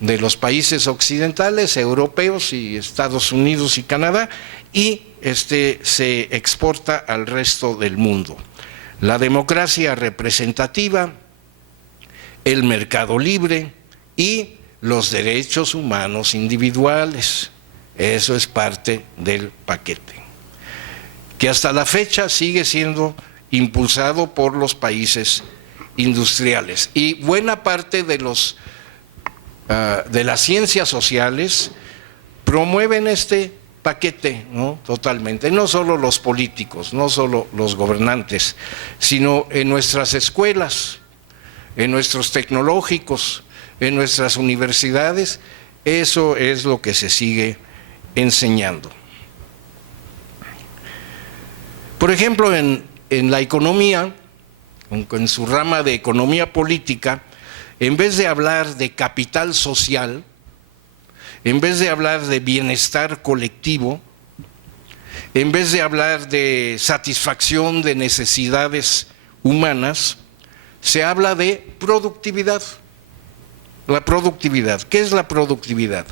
de los países occidentales, europeos y Estados Unidos y Canadá, y se exporta al resto del mundo. La democracia representativa, el mercado libre y los derechos humanos individuales, eso es parte del paquete, que hasta la fecha sigue siendo impulsado por los países industriales. Y buena parte de las ciencias sociales promueven este paquete, ¿no?, totalmente. No solo los políticos, no solo los gobernantes, sino en nuestras escuelas, en nuestros tecnológicos, en nuestras universidades. Eso es lo que se sigue enseñando. Por ejemplo, en la economía, en su rama de economía política, en vez de hablar de capital social, en vez de hablar de bienestar colectivo, en vez de hablar de satisfacción de necesidades humanas, se habla de productividad. La productividad. ¿Qué es la productividad?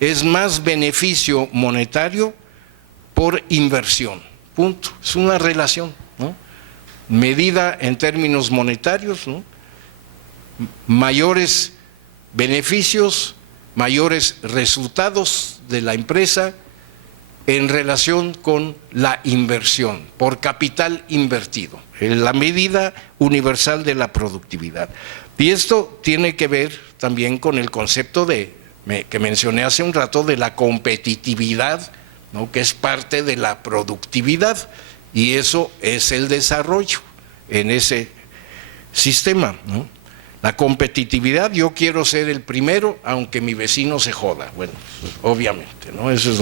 Es más beneficio monetario por inversión. Punto. Es una relación, ¿no?, medida en términos monetarios, ¿no?, mayores beneficios, mayores resultados de la empresa en relación con la inversión, por capital invertido, la medida universal de la productividad. Y esto tiene que ver también con el concepto que mencioné hace un rato, de la competitividad, ¿no?, que es parte de la productividad, y eso es el desarrollo en ese sistema, ¿no? La competitividad, yo quiero ser el primero aunque mi vecino se joda. Bueno, obviamente, ¿no? Esa es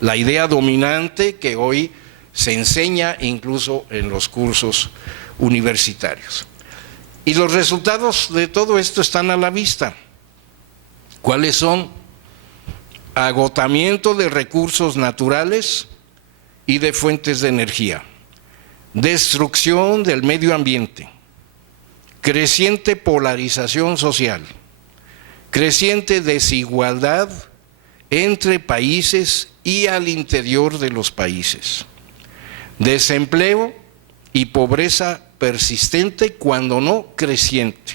la idea dominante que hoy se enseña incluso en los cursos universitarios. Y los resultados de todo esto están a la vista. ¿Cuáles son? Agotamiento de recursos naturales y de fuentes de energía, destrucción del medio ambiente, creciente polarización social, creciente desigualdad entre países y al interior de los países, desempleo y pobreza persistente, cuando no creciente,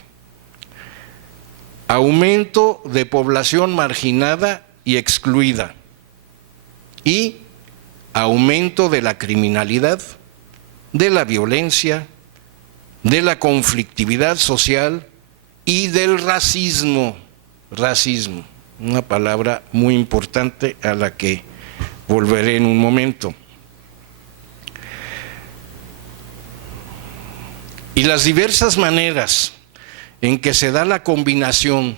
aumento de población marginada y excluida, y aumento de la criminalidad, de la violencia, de la conflictividad social y del racismo. Racismo, una palabra muy importante a la que volveré en un momento. Y las diversas maneras en que se da la combinación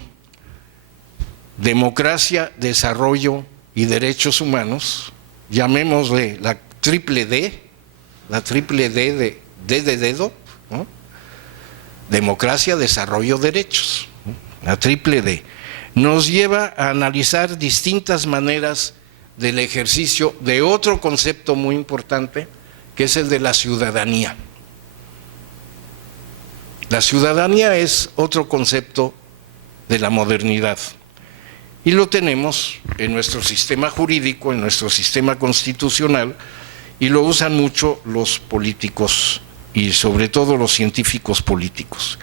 democracia, desarrollo y derechos humanos, llamémosle la triple D de dedo, ¿no?, democracia, desarrollo, derechos, ¿no?, la triple D, nos lleva a analizar distintas maneras del ejercicio de otro concepto muy importante, que es el de la ciudadanía. La ciudadanía es otro concepto de la modernidad, y lo tenemos en nuestro sistema jurídico, en nuestro sistema constitucional, y lo usan mucho los políticos y sobre todo los científicos políticos.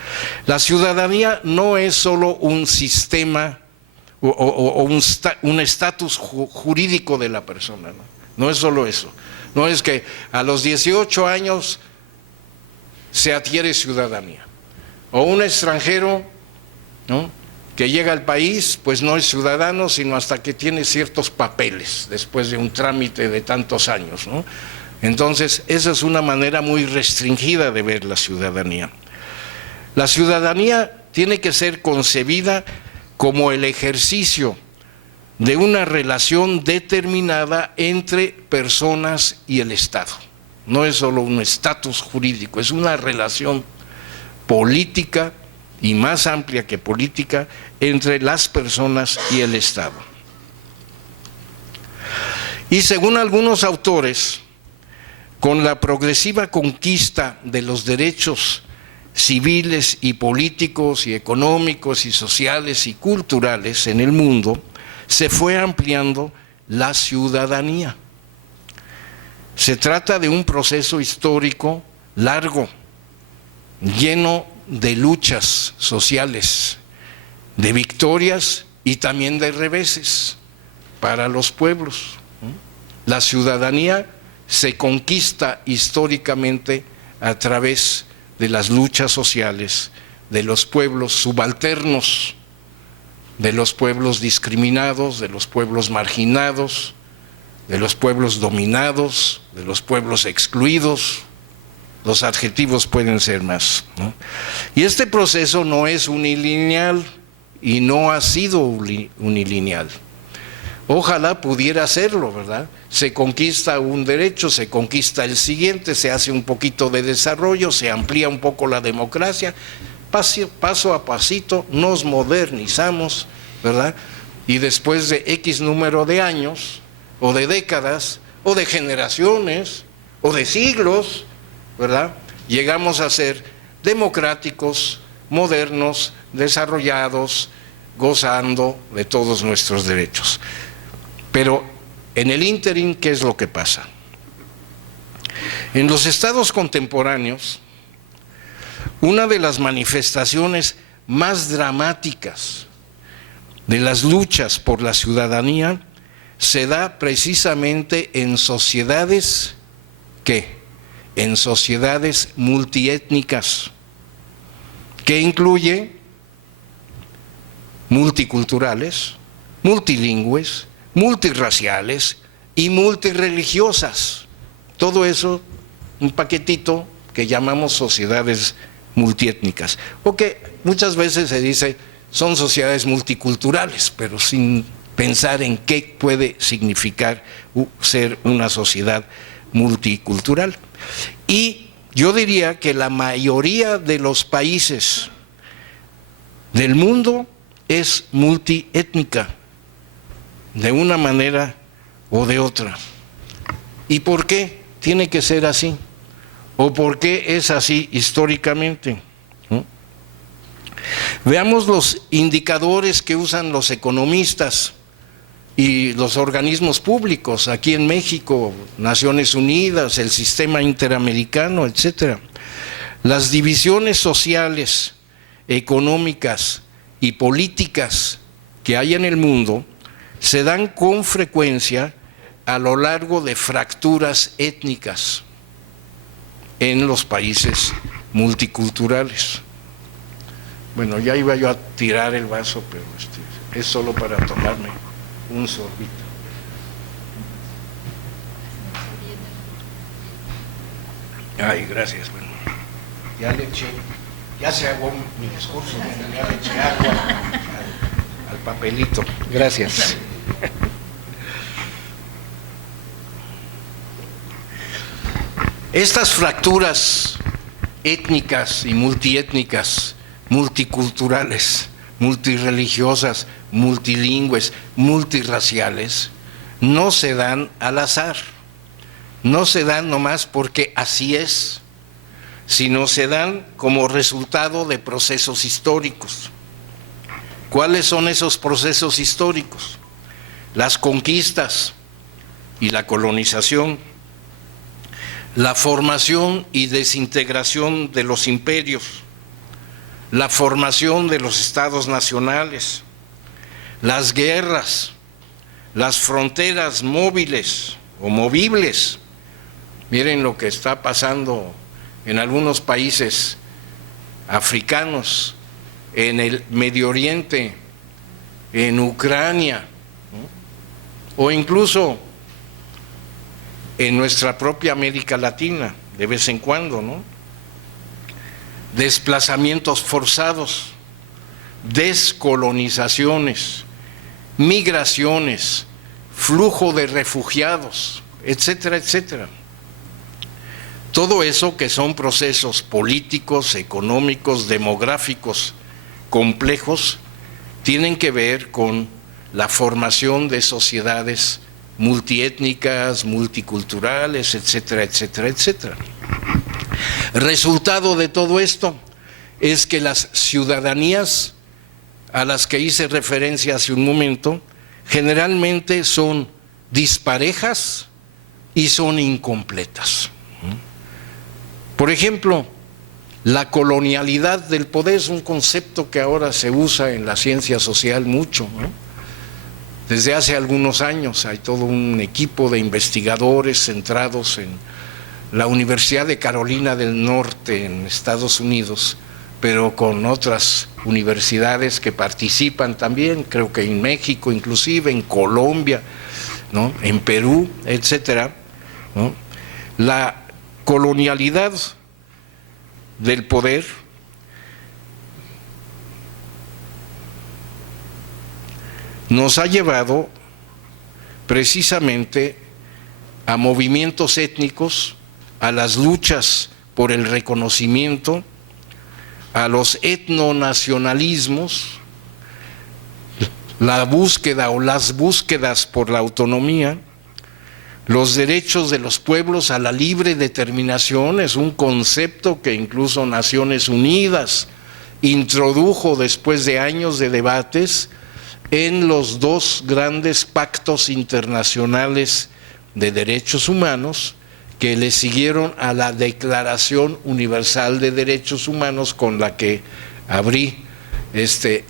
La ciudadanía no es solo un sistema o un estatus jurídico de la persona, no es solo eso. No es que a los 18 años se adquiere ciudadanía. O un extranjero, ¿no?, que llega al país, pues no es ciudadano, sino hasta que tiene ciertos papeles, después de un trámite de tantos años, ¿no? Entonces, esa es una manera muy restringida de ver la ciudadanía. La ciudadanía tiene que ser concebida como el ejercicio de una relación determinada entre personas y el Estado. No es solo un estatus jurídico, es una relación política y más amplia que política entre las personas y el Estado. Y según algunos autores, con la progresiva conquista de los derechos civiles y políticos y económicos y sociales y culturales en el mundo, se fue ampliando la ciudadanía. Se trata de un proceso histórico largo, lleno de luchas sociales, de victorias y también de reveses para los pueblos. La ciudadanía se conquista históricamente a través de las luchas sociales de los pueblos subalternos, de los pueblos discriminados, de los pueblos marginados, de los pueblos dominados, de los pueblos excluidos. Los adjetivos pueden ser más, ¿no? Y este proceso no es unilineal y no ha sido unilineal. Ojalá pudiera serlo, ¿verdad? Se conquista un derecho, se conquista el siguiente, se hace un poquito de desarrollo, se amplía un poco la democracia, paso a pasito nos modernizamos, ¿verdad? Y después de X número de años, o de décadas, o de generaciones, o de siglos, ¿verdad?, llegamos a ser democráticos, modernos, desarrollados, gozando de todos nuestros derechos. Pero en el ínterin, ¿qué es lo que pasa? En los estados contemporáneos, una de las manifestaciones más dramáticas de las luchas por la ciudadanía se da precisamente en sociedades, ¿qué?, en sociedades multiétnicas, que incluye multiculturales, multilingües, multirraciales y multireligiosas. Todo eso, un paquetito que llamamos sociedades multiétnicas, o que muchas veces se dice son sociedades multiculturales, pero sin pensar en qué puede significar ser una sociedad multicultural. Y yo diría que la mayoría de los países del mundo es multiétnica, de una manera o de otra. ¿Y por qué tiene que ser así? ¿O por qué es así históricamente? ¿No? Veamos los indicadores que usan los economistas y los organismos públicos, aquí en México, Naciones Unidas, el sistema interamericano, etcétera. Las divisiones sociales, económicas y políticas que hay en el mundo se dan con frecuencia a lo largo de fracturas étnicas en los países multiculturales. Bueno, ya iba yo a tirar el vaso, pero es solo para tomarme un sorbito. Ay, gracias. Bueno, ya le eché, ya se aguó mi discurso, ya le eché agua al papelito. Gracias. Estas fracturas étnicas y multiétnicas, multiculturales, multireligiosas, multilingües, multirraciales, no se dan al azar, no se dan nomás porque así es, sino se dan como resultado de procesos históricos. ¿Cuáles son esos procesos históricos? Las conquistas y la colonización. la formación y desintegración de los imperios, la formación de los estados nacionales, las guerras, las fronteras móviles o movibles. Miren lo que está pasando en algunos países africanos, en el Medio Oriente, en Ucrania, ¿no? O incluso en nuestra propia América Latina, de vez en cuando, ¿no? Desplazamientos forzados, descolonizaciones, migraciones, flujo de refugiados, etcétera, etcétera. Todo eso que son procesos políticos, económicos, demográficos complejos, tienen que ver con la formación de sociedades multiétnicas, multiculturales, etcétera, etcétera, etcétera. Resultado de todo esto es que las ciudadanías a las que hice referencia hace un momento generalmente son disparejas y son incompletas. Por ejemplo, la colonialidad del poder es un concepto que ahora se usa en la ciencia social mucho, ¿no? Desde hace algunos años hay todo un equipo de investigadores centrados en la Universidad de Carolina del Norte en Estados Unidos, pero con otras universidades que participan también, creo que en México inclusive, en Colombia, ¿no? En Perú, etcétera, ¿no? La colonialidad del poder nos ha llevado precisamente a movimientos étnicos, a las luchas por el reconocimiento, a los etnonacionalismos, la búsqueda o las búsquedas por la autonomía, los derechos de los pueblos a la libre determinación. Es un concepto que incluso Naciones Unidas introdujo después de años de debates en los dos grandes pactos internacionales de derechos humanos que le siguieron a la Declaración Universal de Derechos Humanos, con la que abrí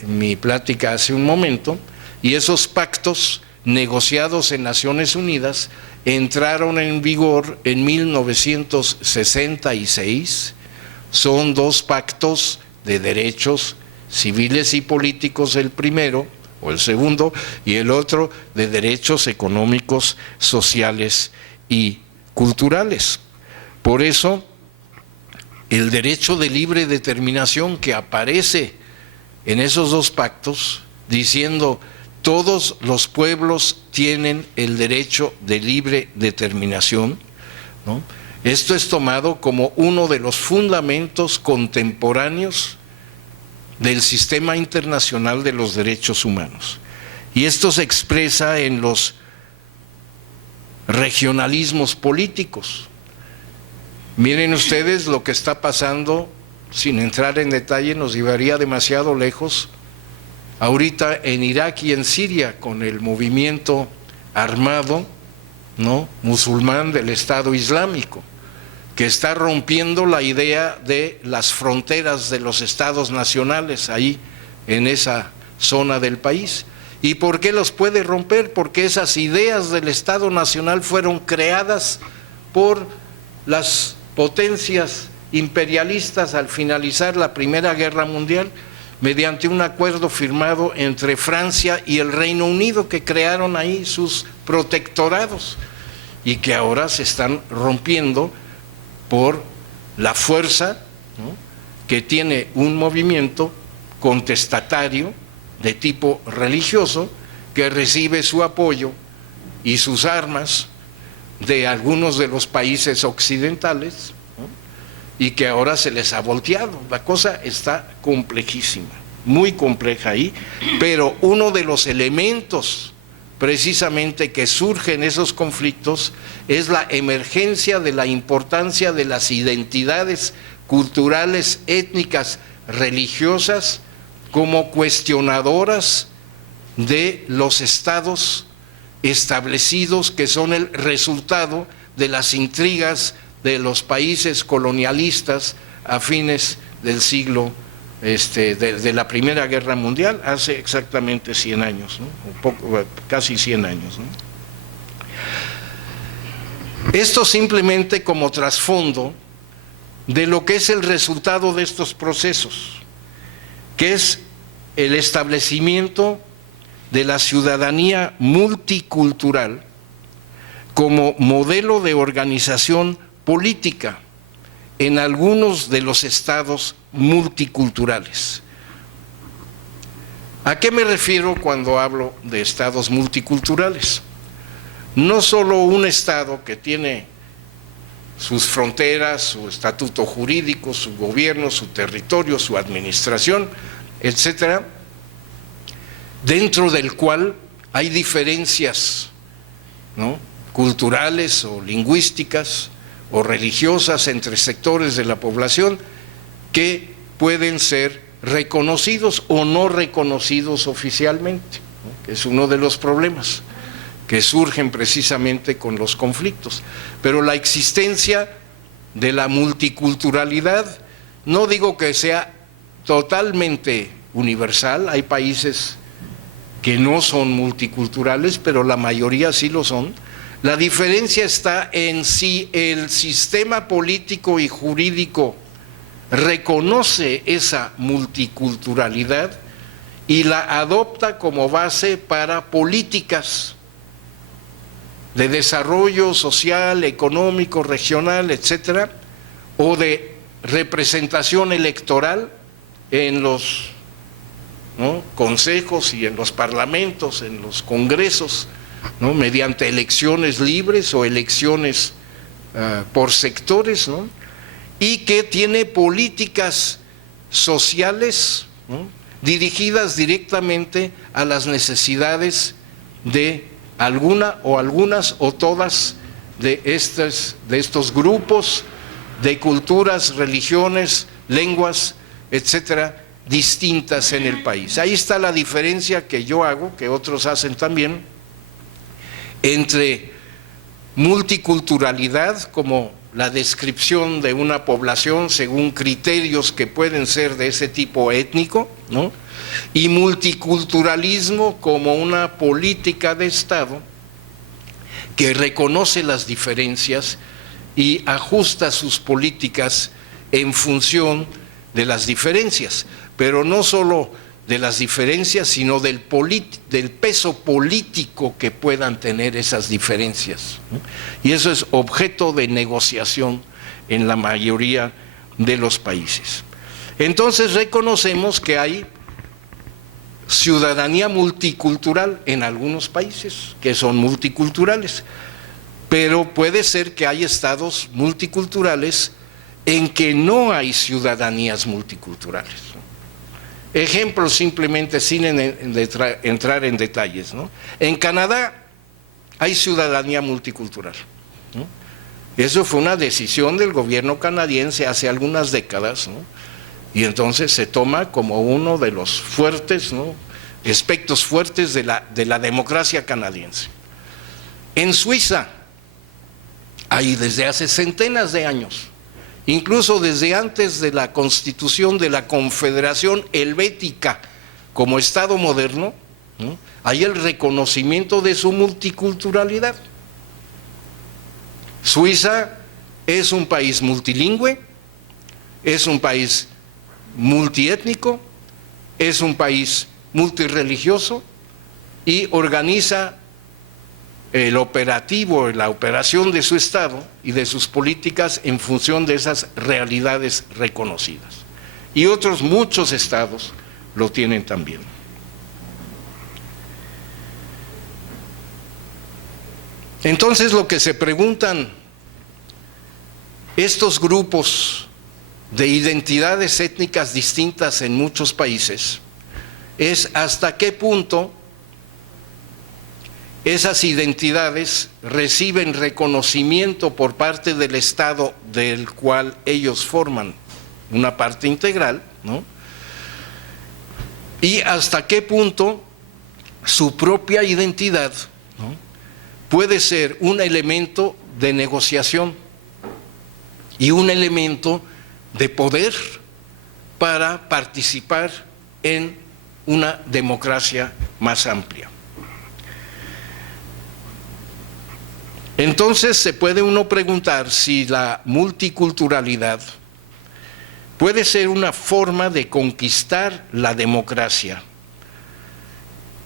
mi plática hace un momento. Y esos pactos negociados en Naciones Unidas entraron en vigor en 1966, son dos pactos de derechos civiles y políticos, el primero o el segundo, y el otro de derechos económicos, sociales y culturales. Por eso, el derecho de libre determinación que aparece en esos dos pactos, diciendo todos los pueblos tienen el derecho de libre determinación, ¿no? Esto es tomado como uno de los fundamentos contemporáneos del sistema internacional de los derechos humanos. Y esto se expresa en los regionalismos políticos. Miren ustedes lo que está pasando, sin entrar en detalle, nos llevaría demasiado lejos, ahorita en Irak y en Siria, con el movimiento armado, ¿no?, musulmán del Estado Islámico, que está rompiendo la idea de las fronteras de los estados nacionales ahí en esa zona del país. ¿Y por qué los puede romper? Porque esas ideas del Estado Nacional fueron creadas por las potencias imperialistas al finalizar la Primera Guerra Mundial, mediante un acuerdo firmado entre Francia y el Reino Unido, que crearon ahí sus protectorados y que ahora se están rompiendo por la fuerza, ¿no?, que tiene un movimiento contestatario de tipo religioso, que recibe su apoyo y sus armas de algunos de los países occidentales, ¿no?, y que ahora se les ha volteado. La cosa está complejísima, muy compleja ahí, pero uno de los elementos precisamente que surge en esos conflictos es la emergencia de la importancia de las identidades culturales, étnicas, religiosas, como cuestionadoras de los estados establecidos, que son el resultado de las intrigas de los países colonialistas a fines del siglo, de la Primera Guerra Mundial, hace exactamente 100 años, ¿no? Casi 100 años, ¿no? Esto simplemente como trasfondo de lo que es el resultado de estos procesos, que es el establecimiento de la ciudadanía multicultural como modelo de organización política en algunos de los estados multiculturales. ¿A qué me refiero cuando hablo de estados multiculturales? No solo un estado que tiene sus fronteras, su estatuto jurídico, su gobierno, su territorio, su administración, etcétera, dentro del cual hay diferencias, ¿no?, culturales o lingüísticas o religiosas entre sectores de la población que pueden ser reconocidos o no reconocidos oficialmente, ¿no?, que es uno de los problemas que surgen precisamente con los conflictos. Pero la existencia de la multiculturalidad, no digo que sea totalmente universal, hay países que no son multiculturales, pero la mayoría sí lo son. La diferencia está en si el sistema político y jurídico reconoce esa multiculturalidad y la adopta como base para políticas de desarrollo social, económico, regional, etcétera, o de representación electoral en los, ¿no?, consejos y en los parlamentos, en los congresos, ¿no?, mediante elecciones libres o elecciones por sectores, ¿no?, y que tiene políticas sociales, ¿no?, dirigidas directamente a las necesidades de alguna o algunas o todas de estos grupos de culturas, religiones, lenguas, etcétera, distintas en el país. Ahí está la diferencia que yo hago, que otros hacen también, entre multiculturalidad como la descripción de una población según criterios que pueden ser de ese tipo étnico, ¿no?, y multiculturalismo como una política de Estado que reconoce las diferencias y ajusta sus políticas en función de las diferencias, pero no solo de las diferencias, sino del peso político que puedan tener esas diferencias, ¿no? Y eso es objeto de negociación en la mayoría de los países. Entonces reconocemos que hay ciudadanía multicultural en algunos países que son multiculturales, pero puede ser que hay estados multiculturales en que no hay ciudadanías multiculturales, ¿no? Ejemplos simplemente sin entrar en detalles, ¿no? En Canadá hay ciudadanía multicultural, ¿no? Eso fue una decisión del gobierno canadiense hace algunas décadas, ¿no? Y entonces se toma como uno de los fuertes, ¿no?, aspectos fuertes de la democracia canadiense. En Suiza hay desde hace centenas de años, incluso desde antes de la constitución de la Confederación Helvética como Estado moderno, ¿no?, hay el reconocimiento de su multiculturalidad. Suiza es un país multilingüe, es un país multiétnico, es un país multirreligioso y organiza el operativo, la operación de su Estado y de sus políticas en función de esas realidades reconocidas. Y otros muchos estados lo tienen también. Entonces lo que se preguntan estos grupos de identidades étnicas distintas en muchos países es hasta qué punto esas identidades reciben reconocimiento por parte del Estado del cual ellos forman una parte integral, ¿no?, y hasta qué punto su propia identidad, ¿no?, puede ser un elemento de negociación y un elemento de poder para participar en una democracia más amplia. Entonces se puede uno preguntar si la multiculturalidad puede ser una forma de conquistar la democracia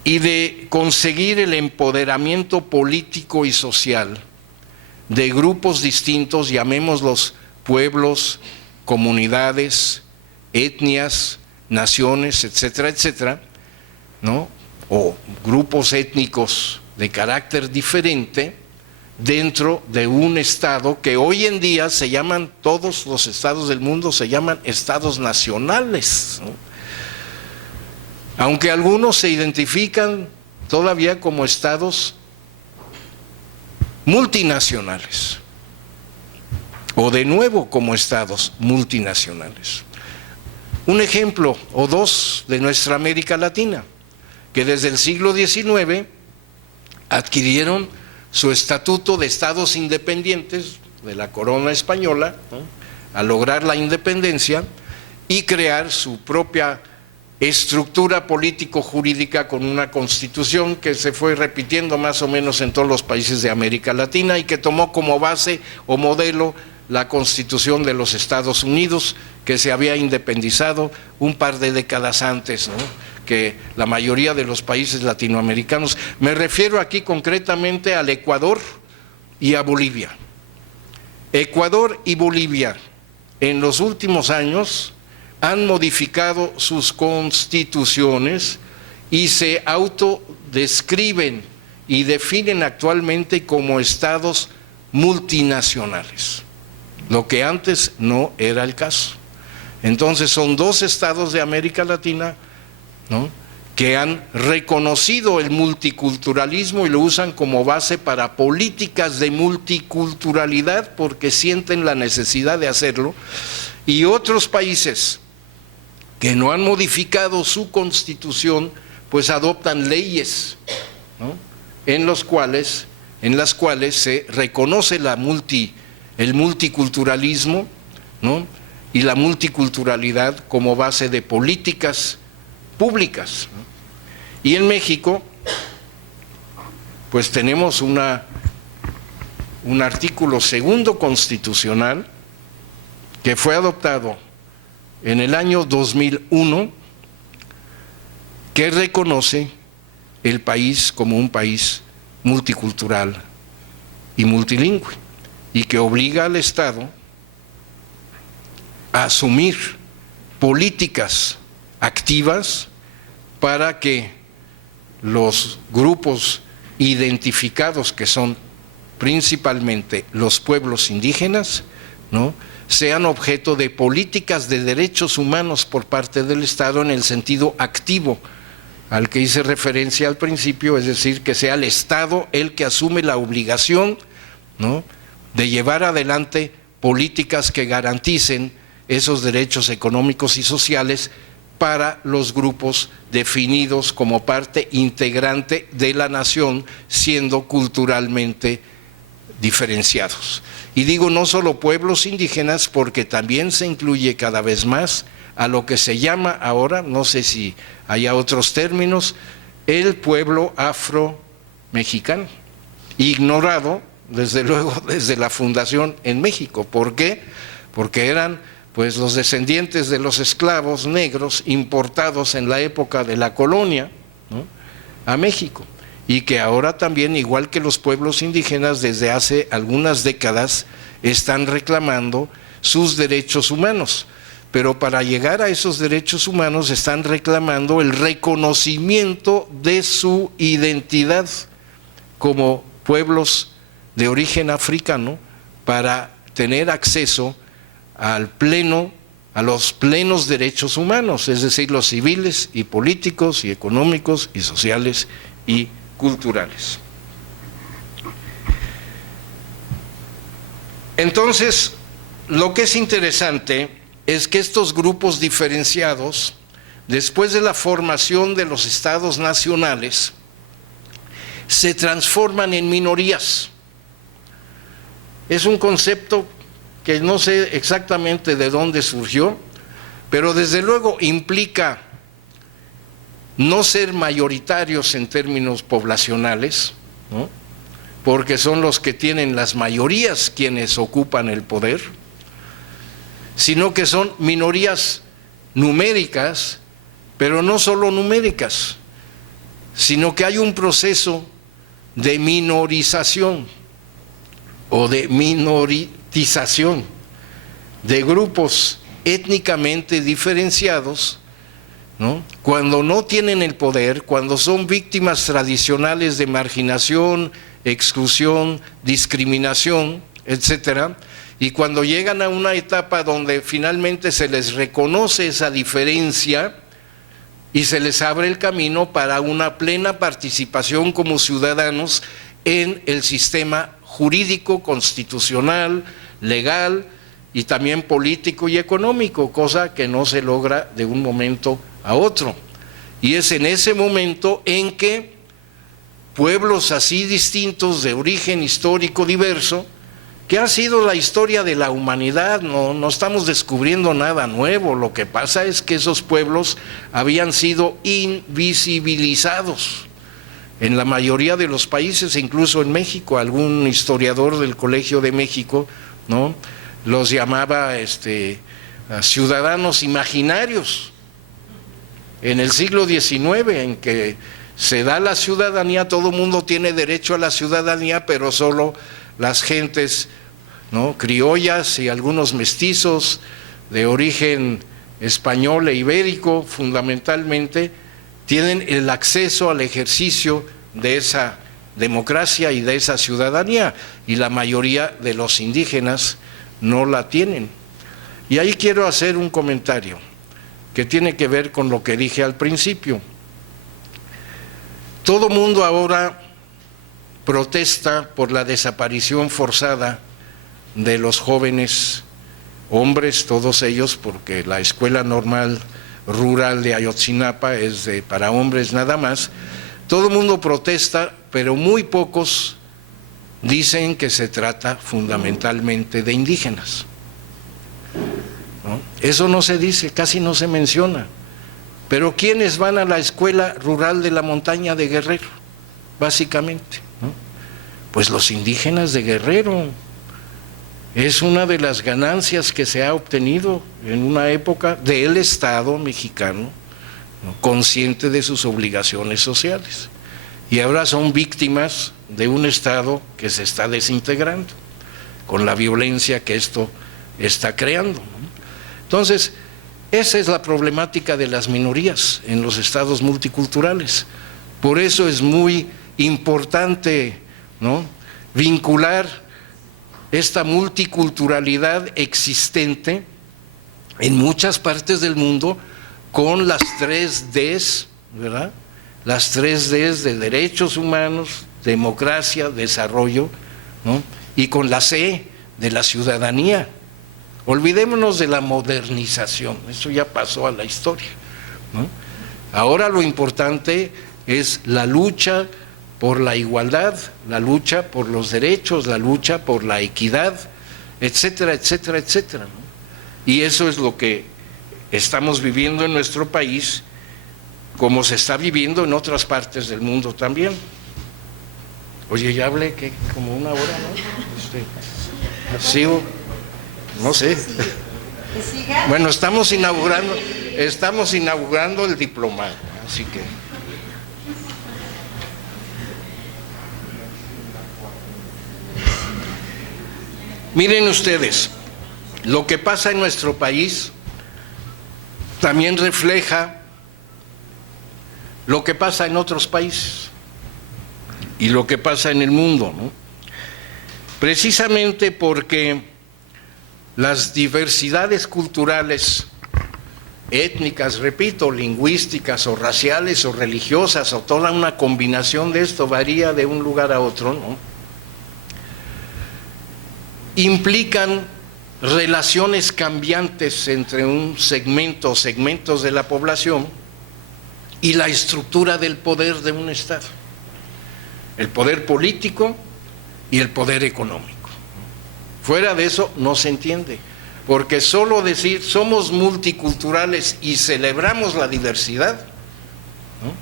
y de conseguir el empoderamiento político y social de grupos distintos, llamémoslos pueblos, comunidades, etnias, naciones, etcétera, etcétera, ¿no? O grupos étnicos de carácter diferente dentro de un estado que hoy en día se llaman, todos los estados del mundo se llaman estados nacionales, ¿no? Aunque algunos se identifican todavía como estados multinacionales, o de nuevo como estados multinacionales. Un ejemplo o dos de nuestra América Latina, que desde el siglo XIX adquirieron su estatuto de estados independientes de la corona española, ¿no?, al lograr la independencia y crear su propia estructura político-jurídica con una constitución que se fue repitiendo más o menos en todos los países de América Latina y que tomó como base o modelo la Constitución de los Estados Unidos, que se había independizado un par de décadas antes, ¿no?, que la mayoría de los países latinoamericanos. Me refiero aquí concretamente al Ecuador y a Bolivia. Ecuador y Bolivia en los últimos años han modificado sus constituciones y se autodescriben y definen actualmente como estados multinacionales, lo que antes no era el caso. Entonces son dos estados de América Latina, ¿no?, que han reconocido el multiculturalismo y lo usan como base para políticas de multiculturalidad porque sienten la necesidad de hacerlo, y otros países que no han modificado su constitución pues adoptan leyes, ¿no?, en las cuales se reconoce el multiculturalismo, ¿no?, y la multiculturalidad como base de políticas públicas, ¿no? Y en México pues tenemos un artículo segundo constitucional que fue adoptado en el año 2001 que reconoce el país como un país multicultural y multilingüe y que obliga al Estado a asumir políticas activas para que los grupos identificados, que son principalmente los pueblos indígenas, ¿no?, sean objeto de políticas de derechos humanos por parte del Estado en el sentido activo al que hice referencia al principio, es decir, que sea el Estado el que asume la obligación, ¿no?, de llevar adelante políticas que garanticen esos derechos económicos y sociales para los grupos definidos como parte integrante de la nación, siendo culturalmente diferenciados. Y digo no solo pueblos indígenas, porque también se incluye cada vez más a lo que se llama ahora, no sé si haya otros términos, el pueblo afro-mexicano, ignorado desde luego desde la fundación en México. ¿Por qué? Porque eran pues los descendientes de los esclavos negros importados en la época de la colonia, ¿no?, a México, y que ahora también, igual que los pueblos indígenas, desde hace algunas décadas están reclamando sus derechos humanos, pero para llegar a esos derechos humanos están reclamando el reconocimiento de su identidad como pueblos de origen africano para tener acceso a los plenos derechos humanos, es decir, los civiles y políticos y económicos y sociales y culturales. Entonces, lo que es interesante es que estos grupos diferenciados, después de la formación de los estados nacionales, se transforman en minorías. Es un concepto que no sé exactamente de dónde surgió, pero desde luego implica no ser mayoritarios en términos poblacionales, ¿no? Porque son los que tienen las mayorías quienes ocupan el poder, sino que son minorías numéricas, pero no solo numéricas, sino que hay un proceso de minorización o de minoritización de grupos étnicamente diferenciados, ¿no? Cuando no tienen el poder, cuando son víctimas tradicionales de marginación, exclusión, discriminación, etcétera, y cuando llegan a una etapa donde finalmente se les reconoce esa diferencia y se les abre el camino para una plena participación como ciudadanos en el sistema jurídico, constitucional, legal y también político y económico, cosa que no se logra de un momento a otro. Y es en ese momento en que pueblos así distintos, de origen histórico diverso, que ha sido la historia de la humanidad, no estamos descubriendo nada nuevo, lo que pasa es que esos pueblos habían sido invisibilizados en la mayoría de los países, incluso en México. Algún historiador del Colegio de México, ¿no?, los llamaba ciudadanos imaginarios. En el siglo XIX, en que se da la ciudadanía, todo mundo tiene derecho a la ciudadanía, pero solo las gentes, ¿no?, criollas y algunos mestizos de origen español e ibérico, fundamentalmente, tienen el acceso al ejercicio de esa democracia y de esa ciudadanía, y la mayoría de los indígenas no la tienen. Y ahí quiero hacer un comentario que tiene que ver con lo que dije al principio. Todo mundo ahora protesta por la desaparición forzada de los jóvenes hombres, todos ellos, porque la escuela normal rural de Ayotzinapa es para hombres nada más. Todo el mundo protesta, pero muy pocos dicen que se trata fundamentalmente de indígenas, ¿no? Eso no se dice, casi no se menciona. Pero ¿quiénes van a la escuela rural de la montaña de Guerrero? Básicamente, ¿no? Pues los indígenas de Guerrero. Es una de las ganancias que se ha obtenido en una época del Estado mexicano, ¿no?, consciente de sus obligaciones sociales. Y ahora son víctimas de un Estado que se está desintegrando con la violencia que esto está creando, ¿no? Entonces, esa es la problemática de las minorías en los estados multiculturales. Por eso es muy importante, ¿no?, vincular esta multiculturalidad existente en muchas partes del mundo con las 3 Ds, ¿verdad? Las 3 Ds de derechos humanos, democracia, desarrollo, ¿no?, y con la C de la ciudadanía. Olvidémonos de la modernización, eso ya pasó a la historia, ¿no? Ahora lo importante es la lucha por la igualdad, la lucha por los derechos, la lucha por la equidad, etcétera, etcétera, etcétera, ¿no? Y eso es lo que estamos viviendo en nuestro país, como se está viviendo en otras partes del mundo también. Oye, ya hablé que como una hora, ¿no? Sigo, no sé. Bueno, estamos inaugurando el diplomado, así que. Miren ustedes, lo que pasa en nuestro país también refleja lo que pasa en otros países y lo que pasa en el mundo, ¿no? Precisamente porque las diversidades culturales, étnicas, repito, lingüísticas o raciales o religiosas o toda una combinación de esto varía de un lugar a otro, ¿no?, implican relaciones cambiantes entre un segmento o segmentos de la población y la estructura del poder de un Estado, el poder político y el poder económico, Fuera de eso no se entiende, porque solo decir somos multiculturales y celebramos la diversidad, ¿no?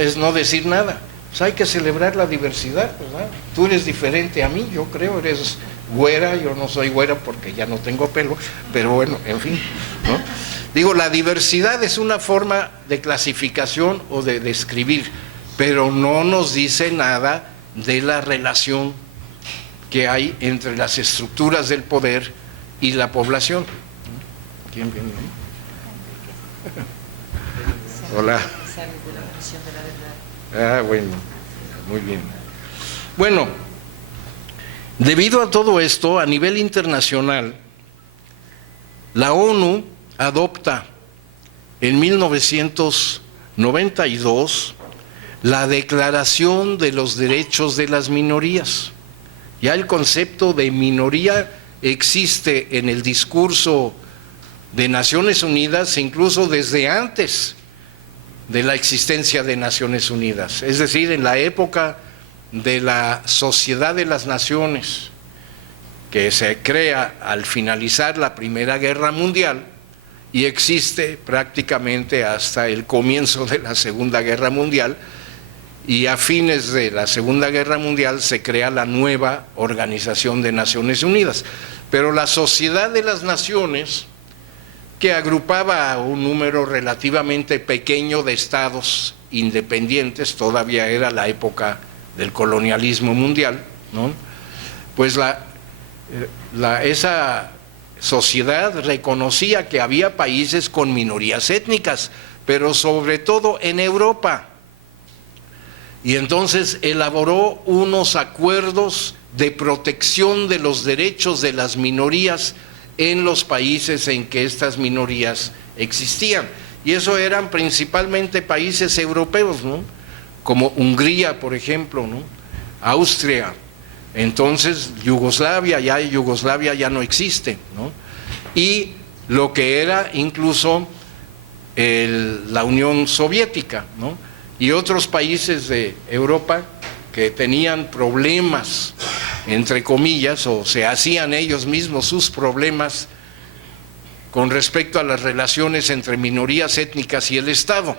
Es no decir nada. Pues hay que celebrar la diversidad, ¿verdad? Tú eres diferente a mí, yo creo, eres güera, yo no soy güera porque ya no tengo pelo, pero bueno, en fin, ¿no? Digo, la diversidad es una forma de clasificación o de describir, pero no nos dice nada de la relación que hay entre las estructuras del poder y la población. ¿Quién viene? Hola. Ah, bueno, muy bien. Bueno, debido a todo esto, a nivel internacional, la ONU adopta en 1992 la Declaración de los Derechos de las Minorías. Ya el concepto de minoría existe en el discurso de Naciones Unidas incluso desde antes de la existencia de Naciones Unidas, es decir, en la época de la Sociedad de las Naciones, que se crea al finalizar la Primera Guerra Mundial y existe prácticamente hasta el comienzo de la Segunda Guerra Mundial, y a fines de la Segunda Guerra Mundial se crea la nueva Organización de Naciones Unidas. Pero la Sociedad de las Naciones, que agrupaba a un número relativamente pequeño de estados independientes, todavía era la época del colonialismo mundial, ¿no? Pues esa sociedad reconocía que había países con minorías étnicas, pero sobre todo en Europa. Y entonces elaboró unos acuerdos de protección de los derechos de las minorías en los países en que estas minorías existían. Y eso eran principalmente países europeos, ¿no? Como Hungría, por ejemplo, ¿no? Austria. Entonces Yugoslavia ya no existe, ¿no? Y lo que era incluso la Unión Soviética, ¿no? Y otros países de Europa que tenían problemas, entre comillas, o se hacían ellos mismos sus problemas con respecto a las relaciones entre minorías étnicas y el Estado.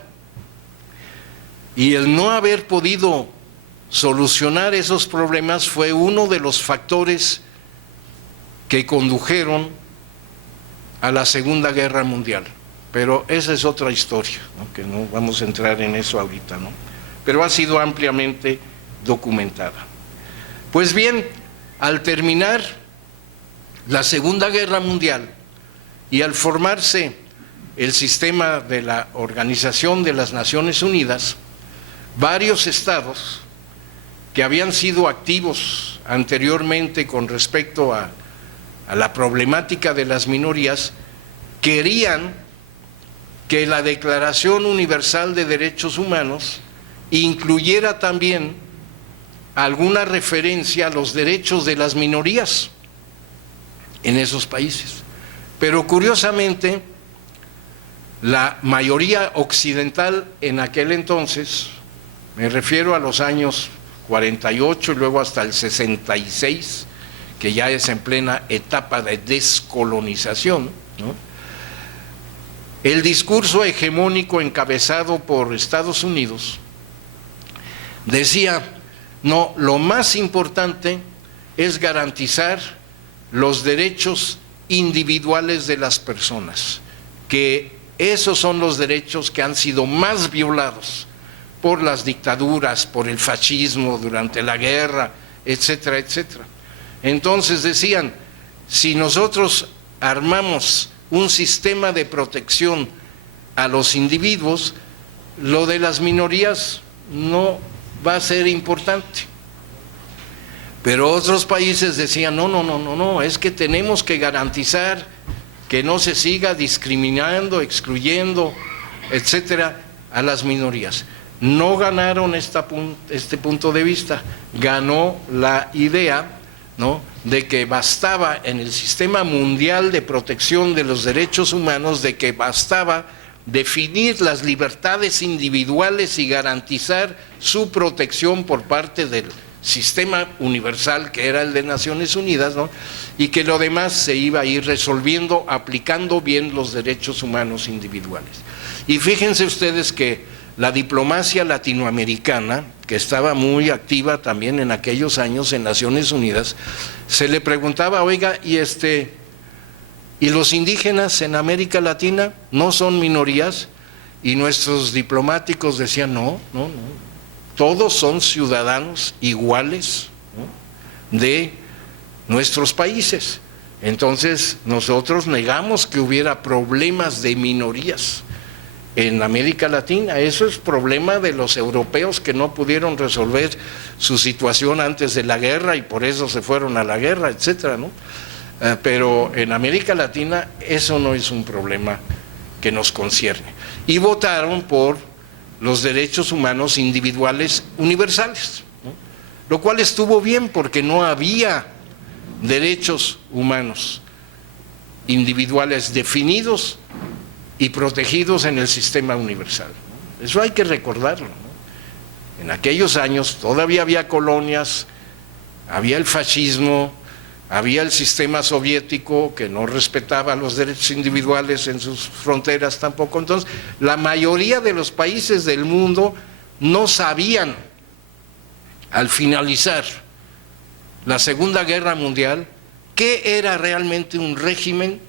Y el no haber podido solucionar esos problemas fue uno de los factores que condujeron a la Segunda Guerra Mundial. Pero esa es otra historia, ¿no? Que no vamos a entrar en eso ahorita, ¿no? Pero ha sido ampliamente documentada. Pues bien, al terminar la Segunda Guerra Mundial y al formarse el sistema de la Organización de las Naciones Unidas, varios estados que habían sido activos anteriormente con respecto a la problemática de las minorías querían que la Declaración Universal de Derechos Humanos incluyera también alguna referencia a los derechos de las minorías en esos países. Pero curiosamente, la mayoría occidental en aquel entonces, me refiero a los años 48 y luego hasta el 66, que ya es en plena etapa de descolonización, ¿no? El discurso hegemónico encabezado por Estados Unidos decía, no, lo más importante es garantizar los derechos individuales de las personas, que esos son los derechos que han sido más violados por las dictaduras, por el fascismo durante la guerra, etcétera, etcétera. Entonces decían, si nosotros armamos un sistema de protección a los individuos, lo de las minorías no va a ser importante. Pero otros países decían, no, es que tenemos que garantizar que no se siga discriminando, excluyendo, etcétera, a las minorías. No ganaron este punto de vista, ganó la idea, ¿no?, de que bastaba en el sistema mundial de protección de los derechos humanos, de que bastaba definir las libertades individuales y garantizar su protección por parte sistema universal que era el de Naciones Unidas, ¿no? Y que lo demás se iba a ir resolviendo aplicando bien los derechos humanos individuales. Y fíjense ustedes que la diplomacia latinoamericana, que estaba muy activa también en aquellos años en Naciones Unidas, se le preguntaba, oiga, ¿y los indígenas en América Latina no son minorías? Y nuestros diplomáticos decían, no, todos son ciudadanos iguales, ¿no?, de nuestros países. Entonces nosotros negamos que hubiera problemas de minorías en América Latina. Eso es problema de los europeos que no pudieron resolver su situación antes de la guerra y por eso se fueron a la guerra, etcétera, ¿no? Pero en América Latina eso no es un problema que nos concierne. Y votaron por los derechos humanos individuales universales, ¿no? Lo cual estuvo bien porque no había derechos humanos individuales definidos y protegidos en el sistema universal, ¿no? Eso hay que recordarlo, ¿no? En aquellos años todavía había colonias, había el fascismo, había el sistema soviético que no respetaba los derechos individuales en sus fronteras tampoco. Entonces, la mayoría de los países del mundo no sabían, al finalizar la Segunda Guerra Mundial, qué era realmente un régimen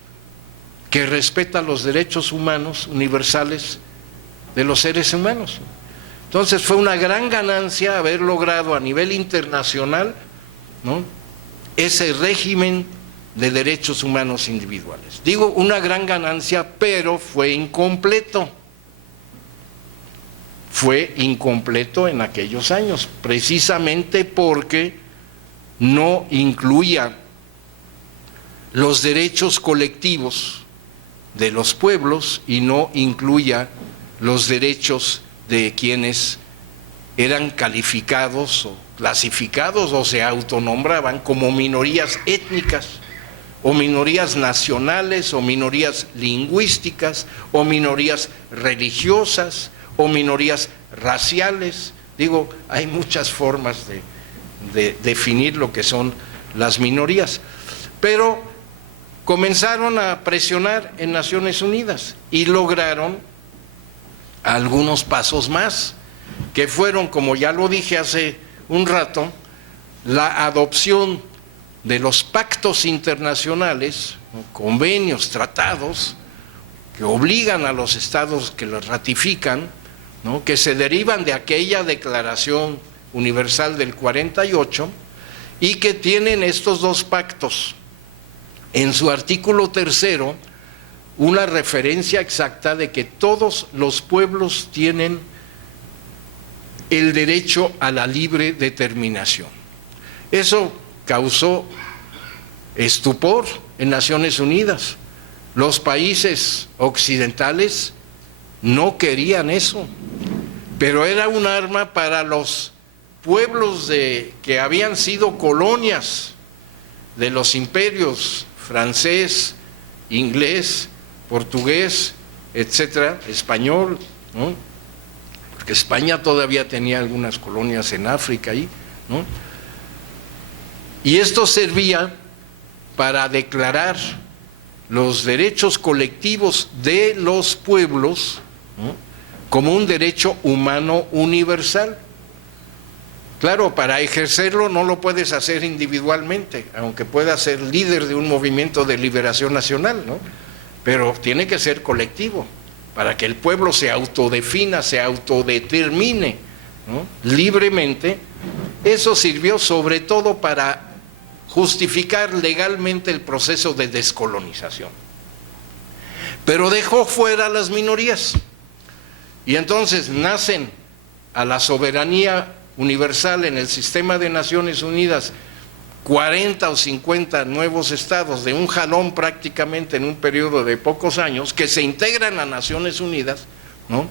que respeta los derechos humanos universales de los seres humanos. Entonces fue una gran ganancia haber logrado a nivel internacional, ¿no?, ese régimen de derechos humanos individuales. Digo una gran ganancia, pero fue incompleto. Fue incompleto en aquellos años, precisamente porque no incluía los derechos colectivos de los pueblos y no incluía los derechos de quienes eran calificados o clasificados o se autonombraban como minorías étnicas o minorías nacionales o minorías lingüísticas o minorías religiosas o minorías raciales. Digo, hay muchas formas de definir lo que son las minorías, pero comenzaron a presionar en Naciones Unidas y lograron algunos pasos más, que fueron, como ya lo dije hace un rato, la adopción de los pactos internacionales, ¿no?, convenios, tratados, que obligan a los estados que los ratifican, ¿no?, que se derivan de aquella Declaración Universal del 48 y que tienen estos dos pactos en su artículo 3 una referencia exacta de que todos los pueblos tienen el derecho a la libre determinación. Eso causó estupor en Naciones Unidas. Los países occidentales no querían eso, pero era un arma para los pueblos que habían sido colonias de los imperios francés, inglés, portugués, etcétera, español, ¿no?, porque España todavía tenía algunas colonias en África ahí, ¿no? Y esto servía para declarar los derechos colectivos de los pueblos, ¿no?, como un derecho humano universal. Claro, para ejercerlo no lo puedes hacer individualmente, aunque puedas ser líder de un movimiento de liberación nacional, ¿no?, pero tiene que ser colectivo, para que el pueblo se autodefina, se autodetermine, ¿no?, libremente. Eso sirvió sobre todo para justificar legalmente el proceso de descolonización, pero dejó fuera a las minorías, y entonces nacen a la soberanía universal en el sistema de Naciones Unidas 40 o 50 nuevos estados de un jalón prácticamente en un periodo de pocos años, que se integran a Naciones Unidas, ¿no?,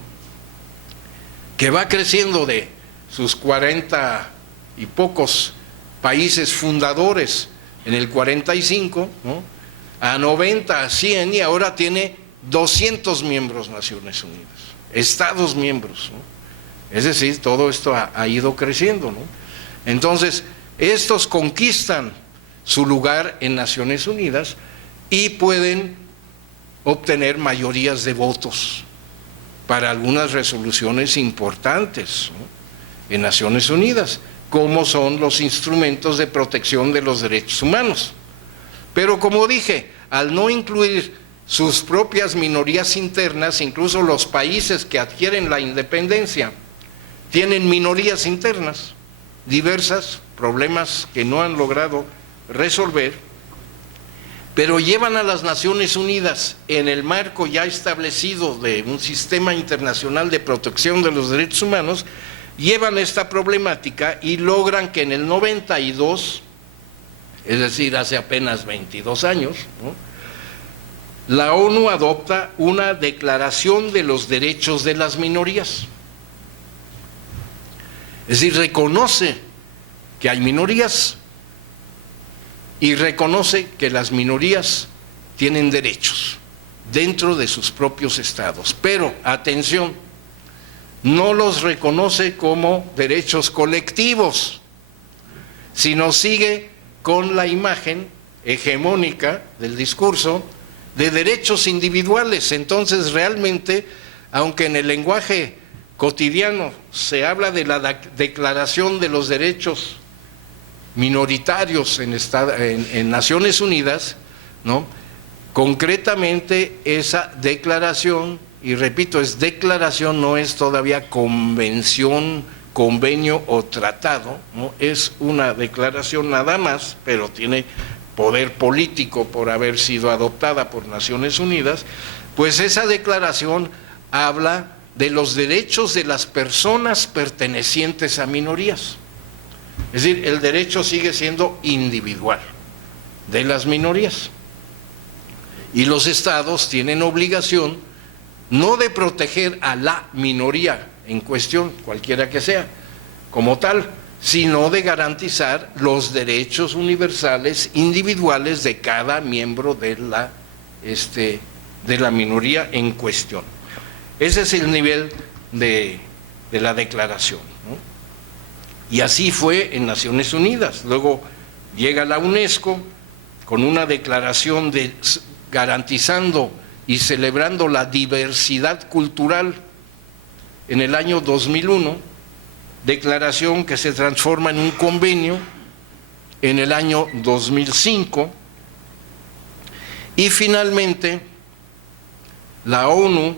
que va creciendo de sus 40 y pocos países fundadores en el 45, ¿no?, a 90, a 100, y ahora tiene 200 miembros Naciones Unidas, estados miembros, ¿no? Es decir, todo esto ha ido creciendo, ¿no? Entonces, estos conquistan su lugar en Naciones Unidas y pueden obtener mayorías de votos para algunas resoluciones importantes, ¿no?, en Naciones Unidas, como son los instrumentos de protección de los derechos humanos. Pero como dije, al no incluir sus propias minorías internas, incluso los países que adquieren la independencia tienen minorías internas diversas, problemas que no han logrado resolver, pero llevan a las Naciones Unidas en el marco ya establecido de un sistema internacional de protección de los derechos humanos, llevan esta problemática y logran que en el 92, es decir, hace apenas 22 años, ¿no?, la ONU adopta una declaración de los derechos de las minorías. Es decir, reconoce que hay minorías y reconoce que las minorías tienen derechos dentro de sus propios estados. Pero, atención, no los reconoce como derechos colectivos, sino sigue con la imagen hegemónica del discurso de derechos individuales. Entonces, realmente, aunque en el lenguaje cotidiano se habla de la Declaración de los Derechos Minoritarios en Naciones Unidas, ¿no?, concretamente esa declaración, y repito, es declaración, no es todavía convención, convenio o tratado, ¿no?, es una declaración nada más, pero tiene poder político por haber sido adoptada por Naciones Unidas. Pues esa declaración habla de los derechos de las personas pertenecientes a minorías. Es decir, el derecho sigue siendo individual de las minorías. Y los estados tienen obligación no de proteger a la minoría en cuestión, cualquiera que sea, como tal, sino de garantizar los derechos universales individuales de cada miembro de la minoría en cuestión. Ese es el nivel de la declaración, ¿no? Y así fue en Naciones Unidas. Luego llega la UNESCO con una declaración garantizando y celebrando la diversidad cultural en el año 2001, declaración que se transforma en un convenio en el año 2005, y finalmente la ONU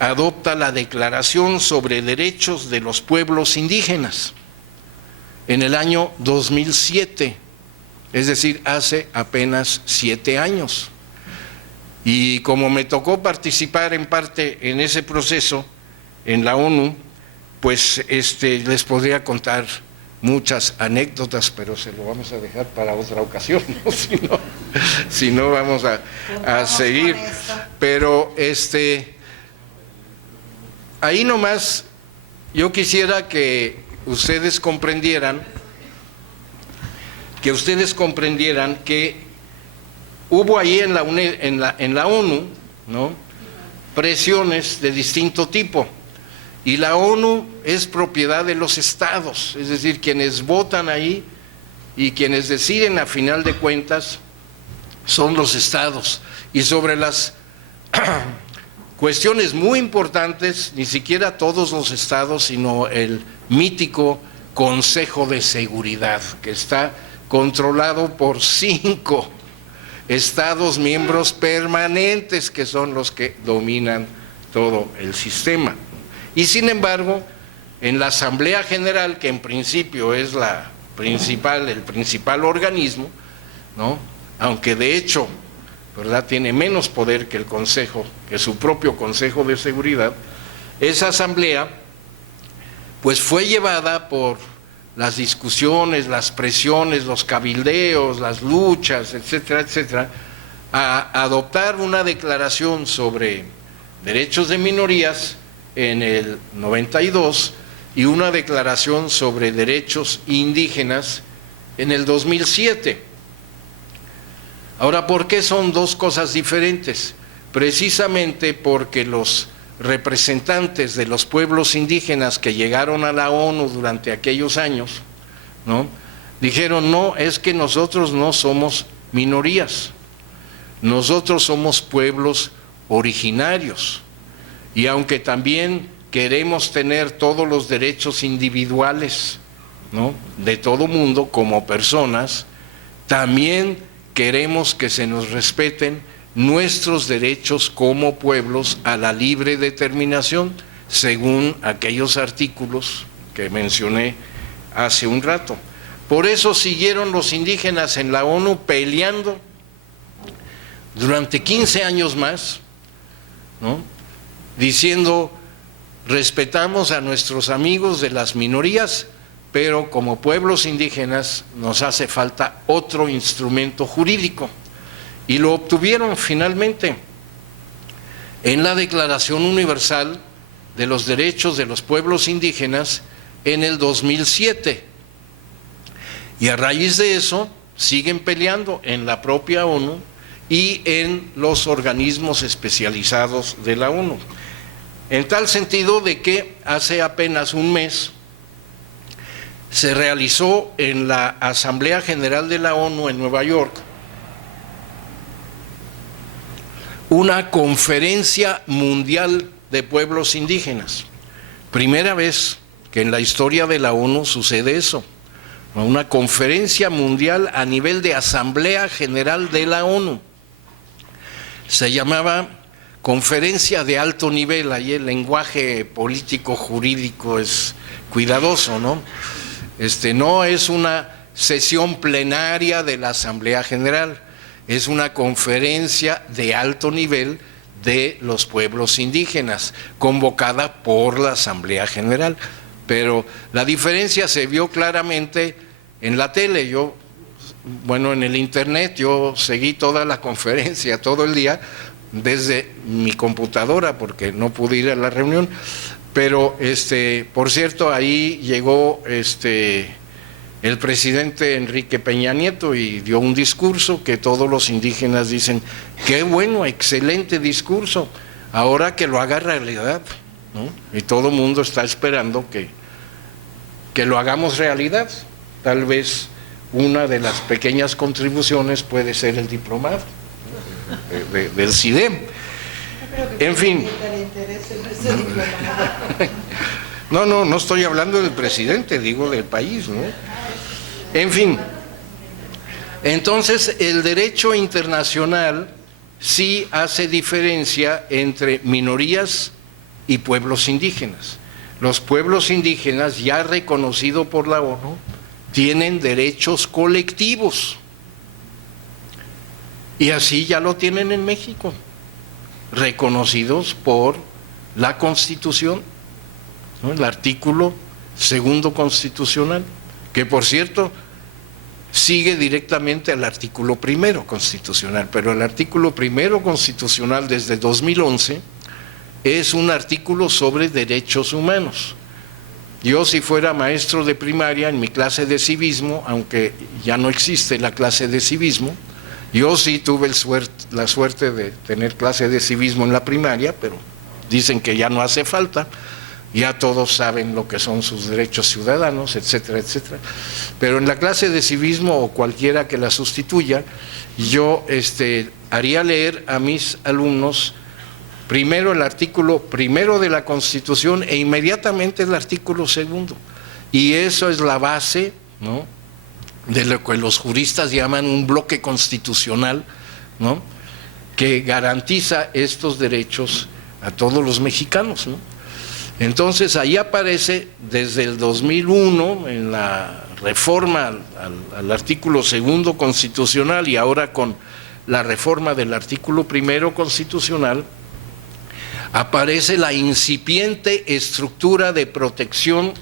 adopta la Declaración sobre Derechos de los Pueblos Indígenas en el año 2007, es decir, hace apenas 7 años. Y como me tocó participar en parte en ese proceso en la ONU, pues les podría contar muchas anécdotas, pero se lo vamos a dejar para otra ocasión, ¿no? Si no vamos a seguir. Pero ahí nomás yo quisiera que ustedes comprendieran que hubo ahí en la ONU, ¿no?, presiones de distinto tipo. Y la ONU es propiedad de los estados, es decir, quienes votan ahí y quienes deciden a final de cuentas son los estados. Y sobre las cuestiones muy importantes, ni siquiera todos los estados, sino el mítico Consejo de Seguridad, que está controlado por 5 estados miembros permanentes, que son los que dominan todo el sistema. Y sin embargo, en la Asamblea General, que en principio es el principal organismo, ¿no?, aunque de hecho, ¿verdad?, tiene menos poder que el Consejo, que su propio Consejo de Seguridad, esa asamblea pues fue llevada por las discusiones, las presiones, los cabildeos, las luchas, etcétera, etcétera, a adoptar una declaración sobre derechos de minorías en el 92 y una declaración sobre derechos indígenas en el 2007. Ahora, ¿por qué son dos cosas diferentes? Precisamente porque los representantes de los pueblos indígenas que llegaron a la ONU durante aquellos años ¿no? Dijeron, no, es que nosotros no somos minorías, nosotros somos pueblos originarios, y aunque también queremos tener todos los derechos individuales, ¿no?, de todo mundo como personas, también queremos que se nos respeten nuestros derechos como pueblos a la libre determinación, según aquellos artículos que mencioné hace un rato. Por eso siguieron los indígenas en la ONU peleando durante 15 años más, ¿no?, diciendo, respetamos a nuestros amigos de las minorías, pero como pueblos indígenas nos hace falta otro instrumento jurídico. Y lo obtuvieron finalmente en la Declaración Universal de los Derechos de los Pueblos Indígenas en el 2007. Y a raíz de eso siguen peleando en la propia ONU y en los organismos especializados de la ONU. En tal sentido de que hace apenas un mes se realizó en la Asamblea General de la ONU en Nueva York una conferencia mundial de pueblos indígenas. Primera vez que en la historia de la ONU sucede eso, una conferencia mundial a nivel de Asamblea General de la ONU. Se llamaba Conferencia de Alto Nivel, ahí el lenguaje político jurídico es cuidadoso, ¿no? No es una sesión plenaria de la Asamblea General, es una conferencia de alto nivel de los pueblos indígenas, convocada por la Asamblea General. Pero la diferencia se vio claramente en la tele. En el internet, yo seguí toda la conferencia, todo el día, desde mi computadora, porque no pude ir a la reunión. Pero, por cierto, ahí llegó el presidente Enrique Peña Nieto y dio un discurso que todos los indígenas dicen, qué bueno, excelente discurso, ahora que lo haga realidad, ¿no? Y todo el mundo está esperando que lo hagamos realidad. Tal vez una de las pequeñas contribuciones puede ser el diplomado, ¿no?, del CIDEM. En fin. No estoy hablando del presidente, digo del país, ¿no? En fin, entonces el derecho internacional sí hace diferencia entre minorías y pueblos indígenas. Los pueblos indígenas, ya reconocido por la ONU, tienen derechos colectivos. Y así ya lo tienen en México, reconocidos por la Constitución, ¿no?, el artículo 2 constitucional, que por cierto sigue directamente al artículo 1 constitucional, pero el artículo 1 constitucional desde 2011 es un artículo sobre derechos humanos. Yo, si fuera maestro de primaria, en mi clase de civismo, aunque ya no existe la clase de civismo, yo sí tuve la suerte de tener clase de civismo en la primaria, pero dicen que ya no hace falta, ya todos saben lo que son sus derechos ciudadanos, etcétera, etcétera. Pero en la clase de civismo o cualquiera que la sustituya, yo haría leer a mis alumnos primero el artículo 1 de la Constitución e inmediatamente el artículo 2. Y eso es la base, ¿no?, de lo que los juristas llaman un bloque constitucional, ¿no?, que garantiza estos derechos a todos los mexicanos, ¿no? Entonces ahí aparece desde el 2001 en la reforma al artículo 2 constitucional y ahora con la reforma del artículo 1 constitucional, aparece la incipiente estructura de protección,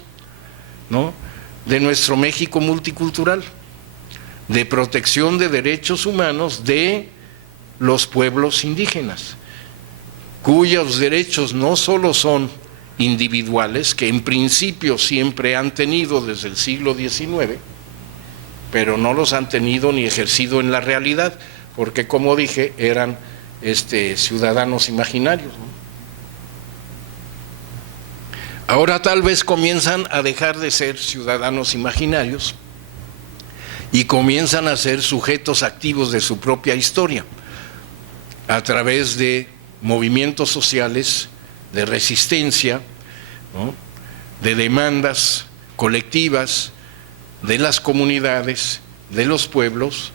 ¿no?, de nuestro México multicultural, de protección de derechos humanos de los pueblos indígenas, cuyos derechos no solo son individuales, que en principio siempre han tenido desde el siglo XIX, pero no los han tenido ni ejercido en la realidad, porque como dije, eran ciudadanos imaginarios, ¿no? Ahora tal vez comienzan a dejar de ser ciudadanos imaginarios y comienzan a ser sujetos activos de su propia historia a través de movimientos sociales de resistencia, ¿no?, de demandas colectivas de las comunidades, de los pueblos,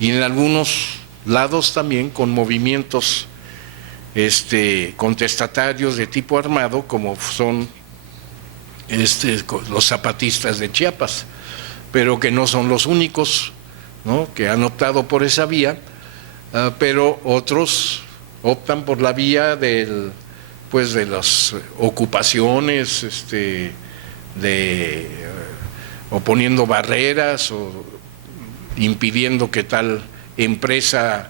y en algunos lados también con movimientos contestatarios de tipo armado, como son los zapatistas de Chiapas, pero que no son los únicos, ¿no?, que han optado por esa vía, pero otros optan por la vía de las ocupaciones, o poniendo barreras o impidiendo que tal empresa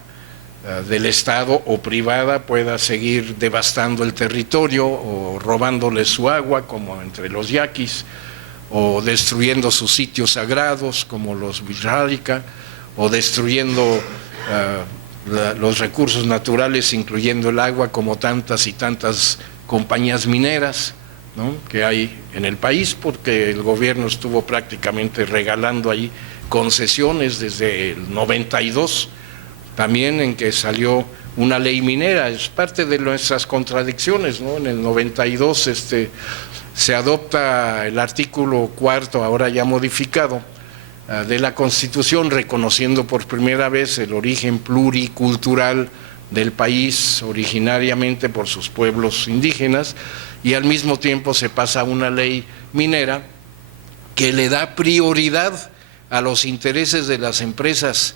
del Estado o privada pueda seguir devastando el territorio o robándole su agua, como entre los yaquis, o destruyendo sus sitios sagrados, como los Wixárika, o destruyendo los recursos naturales, incluyendo el agua, como tantas y tantas compañías mineras, ¿no?, que hay en el país, porque el gobierno estuvo prácticamente regalando ahí concesiones desde el 92, también en que salió una ley minera. Es parte de nuestras contradicciones, ¿no? En el 92 se adopta el artículo 4, ahora ya modificado, de la Constitución, reconociendo por primera vez el origen pluricultural del país, originariamente por sus pueblos indígenas, y al mismo tiempo se pasa una ley minera que le da prioridad a los intereses de las empresas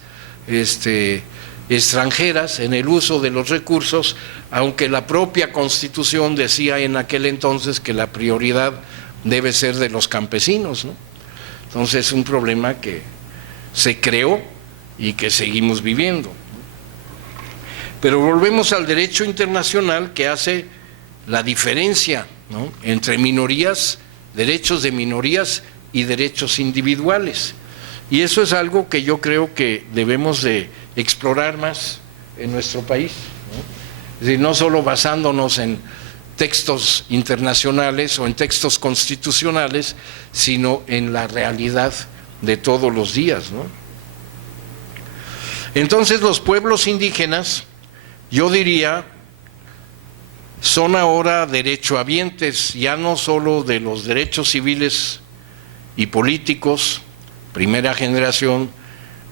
extranjeras en el uso de los recursos, aunque la propia Constitución decía en aquel entonces que la prioridad debe ser de los campesinos, ¿no? Entonces es un problema que se creó y que seguimos viviendo. Pero volvemos al derecho internacional, que hace la diferencia, ¿no?, entre minorías, derechos de minorías y derechos individuales. Y eso es algo que yo creo que debemos de explorar más en nuestro país, ¿no? Es decir, no solo basándonos en textos internacionales o en textos constitucionales, sino en la realidad de todos los días, ¿no? Entonces los pueblos indígenas, yo diría, son ahora derechohabientes, ya no solo de los derechos civiles y políticos, primera generación,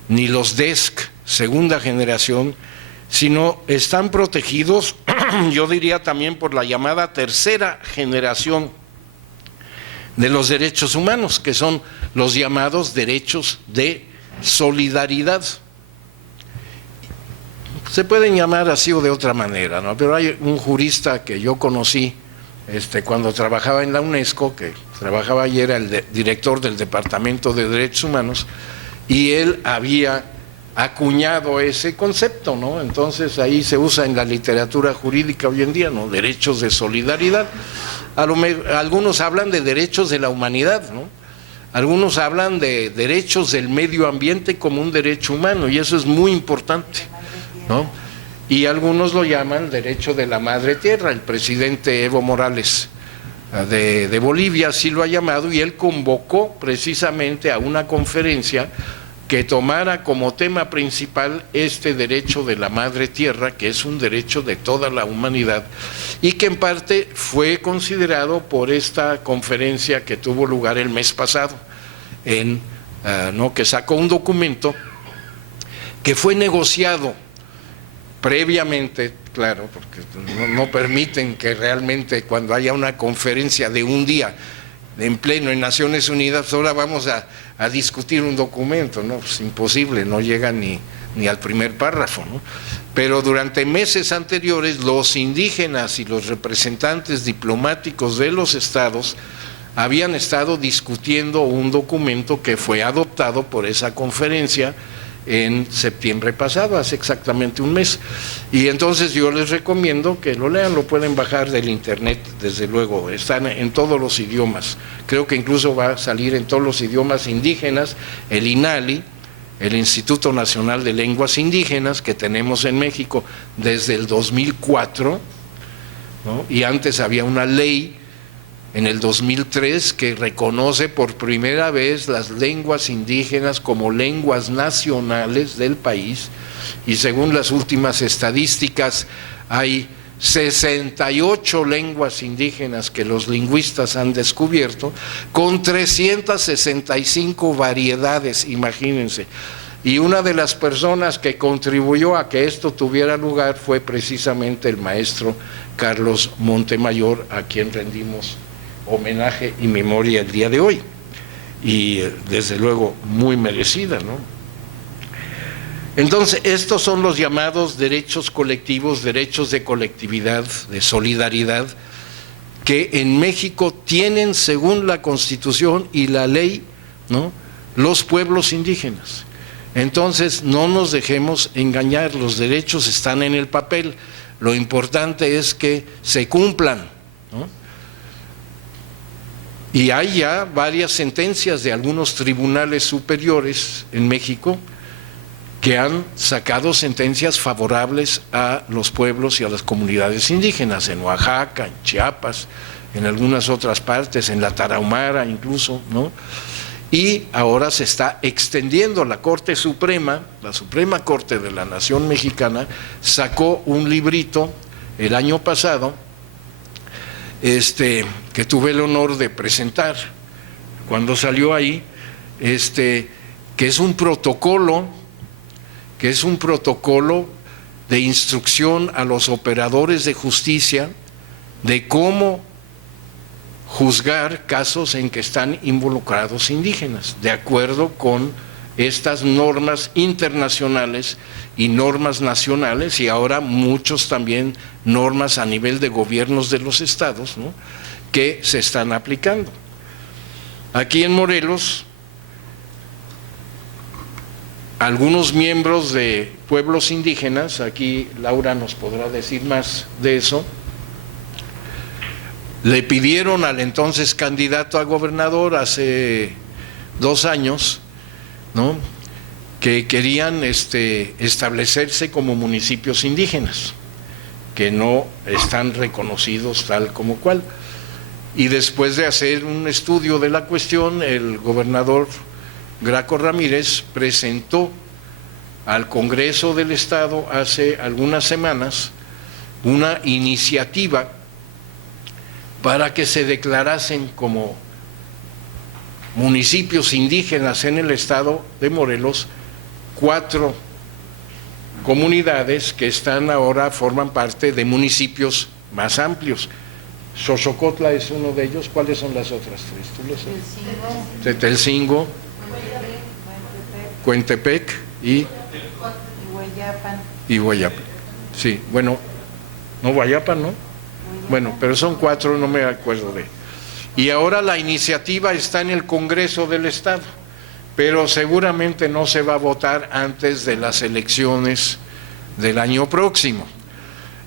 ni los DESC, segunda generación, sino están protegidos, yo diría también por la llamada tercera generación de los derechos humanos, que son los llamados derechos de solidaridad. Se pueden llamar así o de otra manera, ¿no? Pero hay un jurista que yo conocí cuando trabajaba en la UNESCO, que trabajaba y era el director del Departamento de Derechos Humanos, y él había acuñado ese concepto, ¿no? Entonces ahí se usa en la literatura jurídica hoy en día, ¿no? Derechos de solidaridad. Algunos hablan de derechos de la humanidad, ¿no? Algunos hablan de derechos del medio ambiente como un derecho humano, y eso es muy importante, ¿no? Y algunos lo llaman derecho de la madre tierra. El presidente Evo Morales de Bolivia así lo ha llamado, y él convocó precisamente a una conferencia que tomara como tema principal este derecho de la madre tierra, que es un derecho de toda la humanidad, y que en parte fue considerado por esta conferencia que tuvo lugar el mes pasado, que sacó un documento que fue negociado previamente, claro, porque no permiten que realmente cuando haya una conferencia de un día en pleno en Naciones Unidas, ahora vamos a discutir un documento, ¿no? Es imposible, no llega ni al primer párrafo, ¿no? Pero durante meses anteriores los indígenas y los representantes diplomáticos de los estados habían estado discutiendo un documento que fue adoptado por esa conferencia en septiembre pasado, hace exactamente un mes. Y entonces yo les recomiendo que lo lean, lo pueden bajar del internet, desde luego, están en todos los idiomas, creo que incluso va a salir en todos los idiomas indígenas. El INALI, el Instituto Nacional de Lenguas Indígenas, que tenemos en México desde el 2004, ¿no? Y antes había una ley en el 2003, que reconoce por primera vez las lenguas indígenas como lenguas nacionales del país, y según las últimas estadísticas hay 68 lenguas indígenas que los lingüistas han descubierto, con 365 variedades, imagínense. Y una de las personas que contribuyó a que esto tuviera lugar fue precisamente el maestro Carlos Montemayor, a quien rendimos homenaje y memoria el día de hoy. Y desde luego muy merecida, ¿no? Entonces, estos son los llamados derechos colectivos, derechos de colectividad, de solidaridad, que en México tienen, según la Constitución y la ley, ¿no?, los pueblos indígenas. Entonces, no nos dejemos engañar, los derechos están en el papel, lo importante es que se cumplan, ¿no? Y hay ya varias sentencias de algunos tribunales superiores en México que han sacado sentencias favorables a los pueblos y a las comunidades indígenas, en Oaxaca, en Chiapas, en algunas otras partes, en la Tarahumara incluso, ¿no? Y ahora se está extendiendo. La Corte Suprema, la Suprema Corte de la Nación Mexicana, sacó un librito el año pasado, que tuve el honor de presentar cuando salió ahí, que es un protocolo de instrucción a los operadores de justicia de cómo juzgar casos en que están involucrados indígenas, de acuerdo con estas normas internacionales y normas nacionales, y ahora muchos también normas a nivel de gobiernos de los estados, ¿no?, que se están aplicando. Aquí en Morelos, algunos miembros de pueblos indígenas, aquí Laura nos podrá decir más de eso, le pidieron al entonces candidato a gobernador hace 2 años, ¿no?, que querían establecerse como municipios indígenas, que no están reconocidos tal como cual. Y después de hacer un estudio de la cuestión, el gobernador Graco Ramírez presentó al Congreso del Estado hace algunas semanas una iniciativa para que se declarasen como municipios indígenas en el estado de Morelos 4 comunidades que forman parte de municipios más amplios. Xochocotla es uno de ellos. ¿Cuáles son las otras 3? ¿Tú lo sabes? Tetelcingo, Cuentepec y Guayapan. Sí, bueno, no Guayapan, ¿no? Bueno, pero son 4, no me acuerdo de. Y ahora la iniciativa está en el Congreso del Estado, pero seguramente no se va a votar antes de las elecciones del año próximo.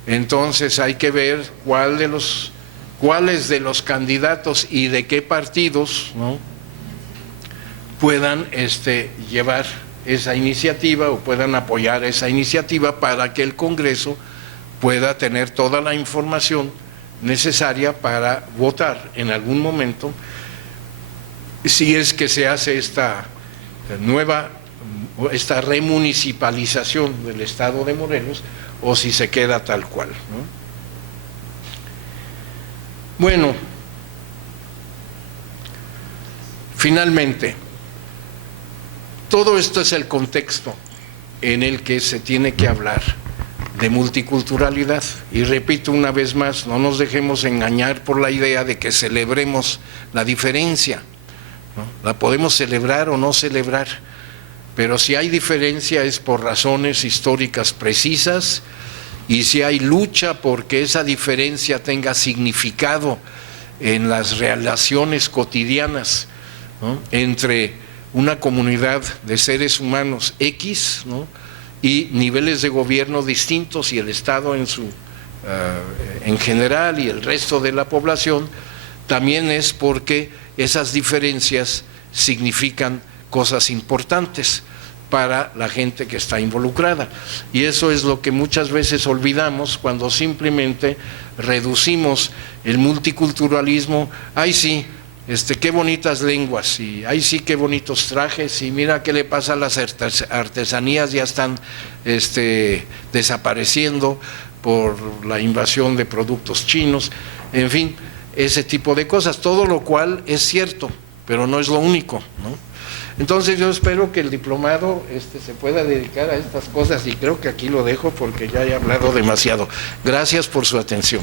Entonces hay que ver cuáles de los candidatos y de qué partidos, ¿no?, puedan llevar esa iniciativa o puedan apoyar esa iniciativa para que el Congreso pueda tener toda la información necesaria para votar en algún momento, si es que se hace esta remunicipalización del estado de Morelos o si se queda tal cual, ¿no? Bueno, finalmente, todo esto es el contexto en el que se tiene que hablar de multiculturalidad. Y repito una vez más, no nos dejemos engañar por la idea de que celebremos la diferencia, ¿no? La podemos celebrar o no celebrar, pero si hay diferencia es por razones históricas precisas, y si hay lucha porque esa diferencia tenga significado en las relaciones cotidianas, ¿no?, entre una comunidad de seres humanos X, ¿no?, y niveles de gobierno distintos, y el Estado en general y el resto de la población, también es porque esas diferencias significan cosas importantes. para la gente que está involucrada. Y eso es lo que muchas veces olvidamos cuando simplemente reducimos el multiculturalismo. ¡Ay sí! Qué bonitas lenguas, y ¡ay sí, qué bonitos trajes! Y mira qué le pasa a las artesanías, ya están desapareciendo por la invasión de productos chinos, en fin, ese tipo de cosas, todo lo cual es cierto, pero no es lo único, ¿no? Entonces yo espero que el diplomado se pueda dedicar a estas cosas, y creo que aquí lo dejo porque ya he hablado demasiado. Gracias por su atención.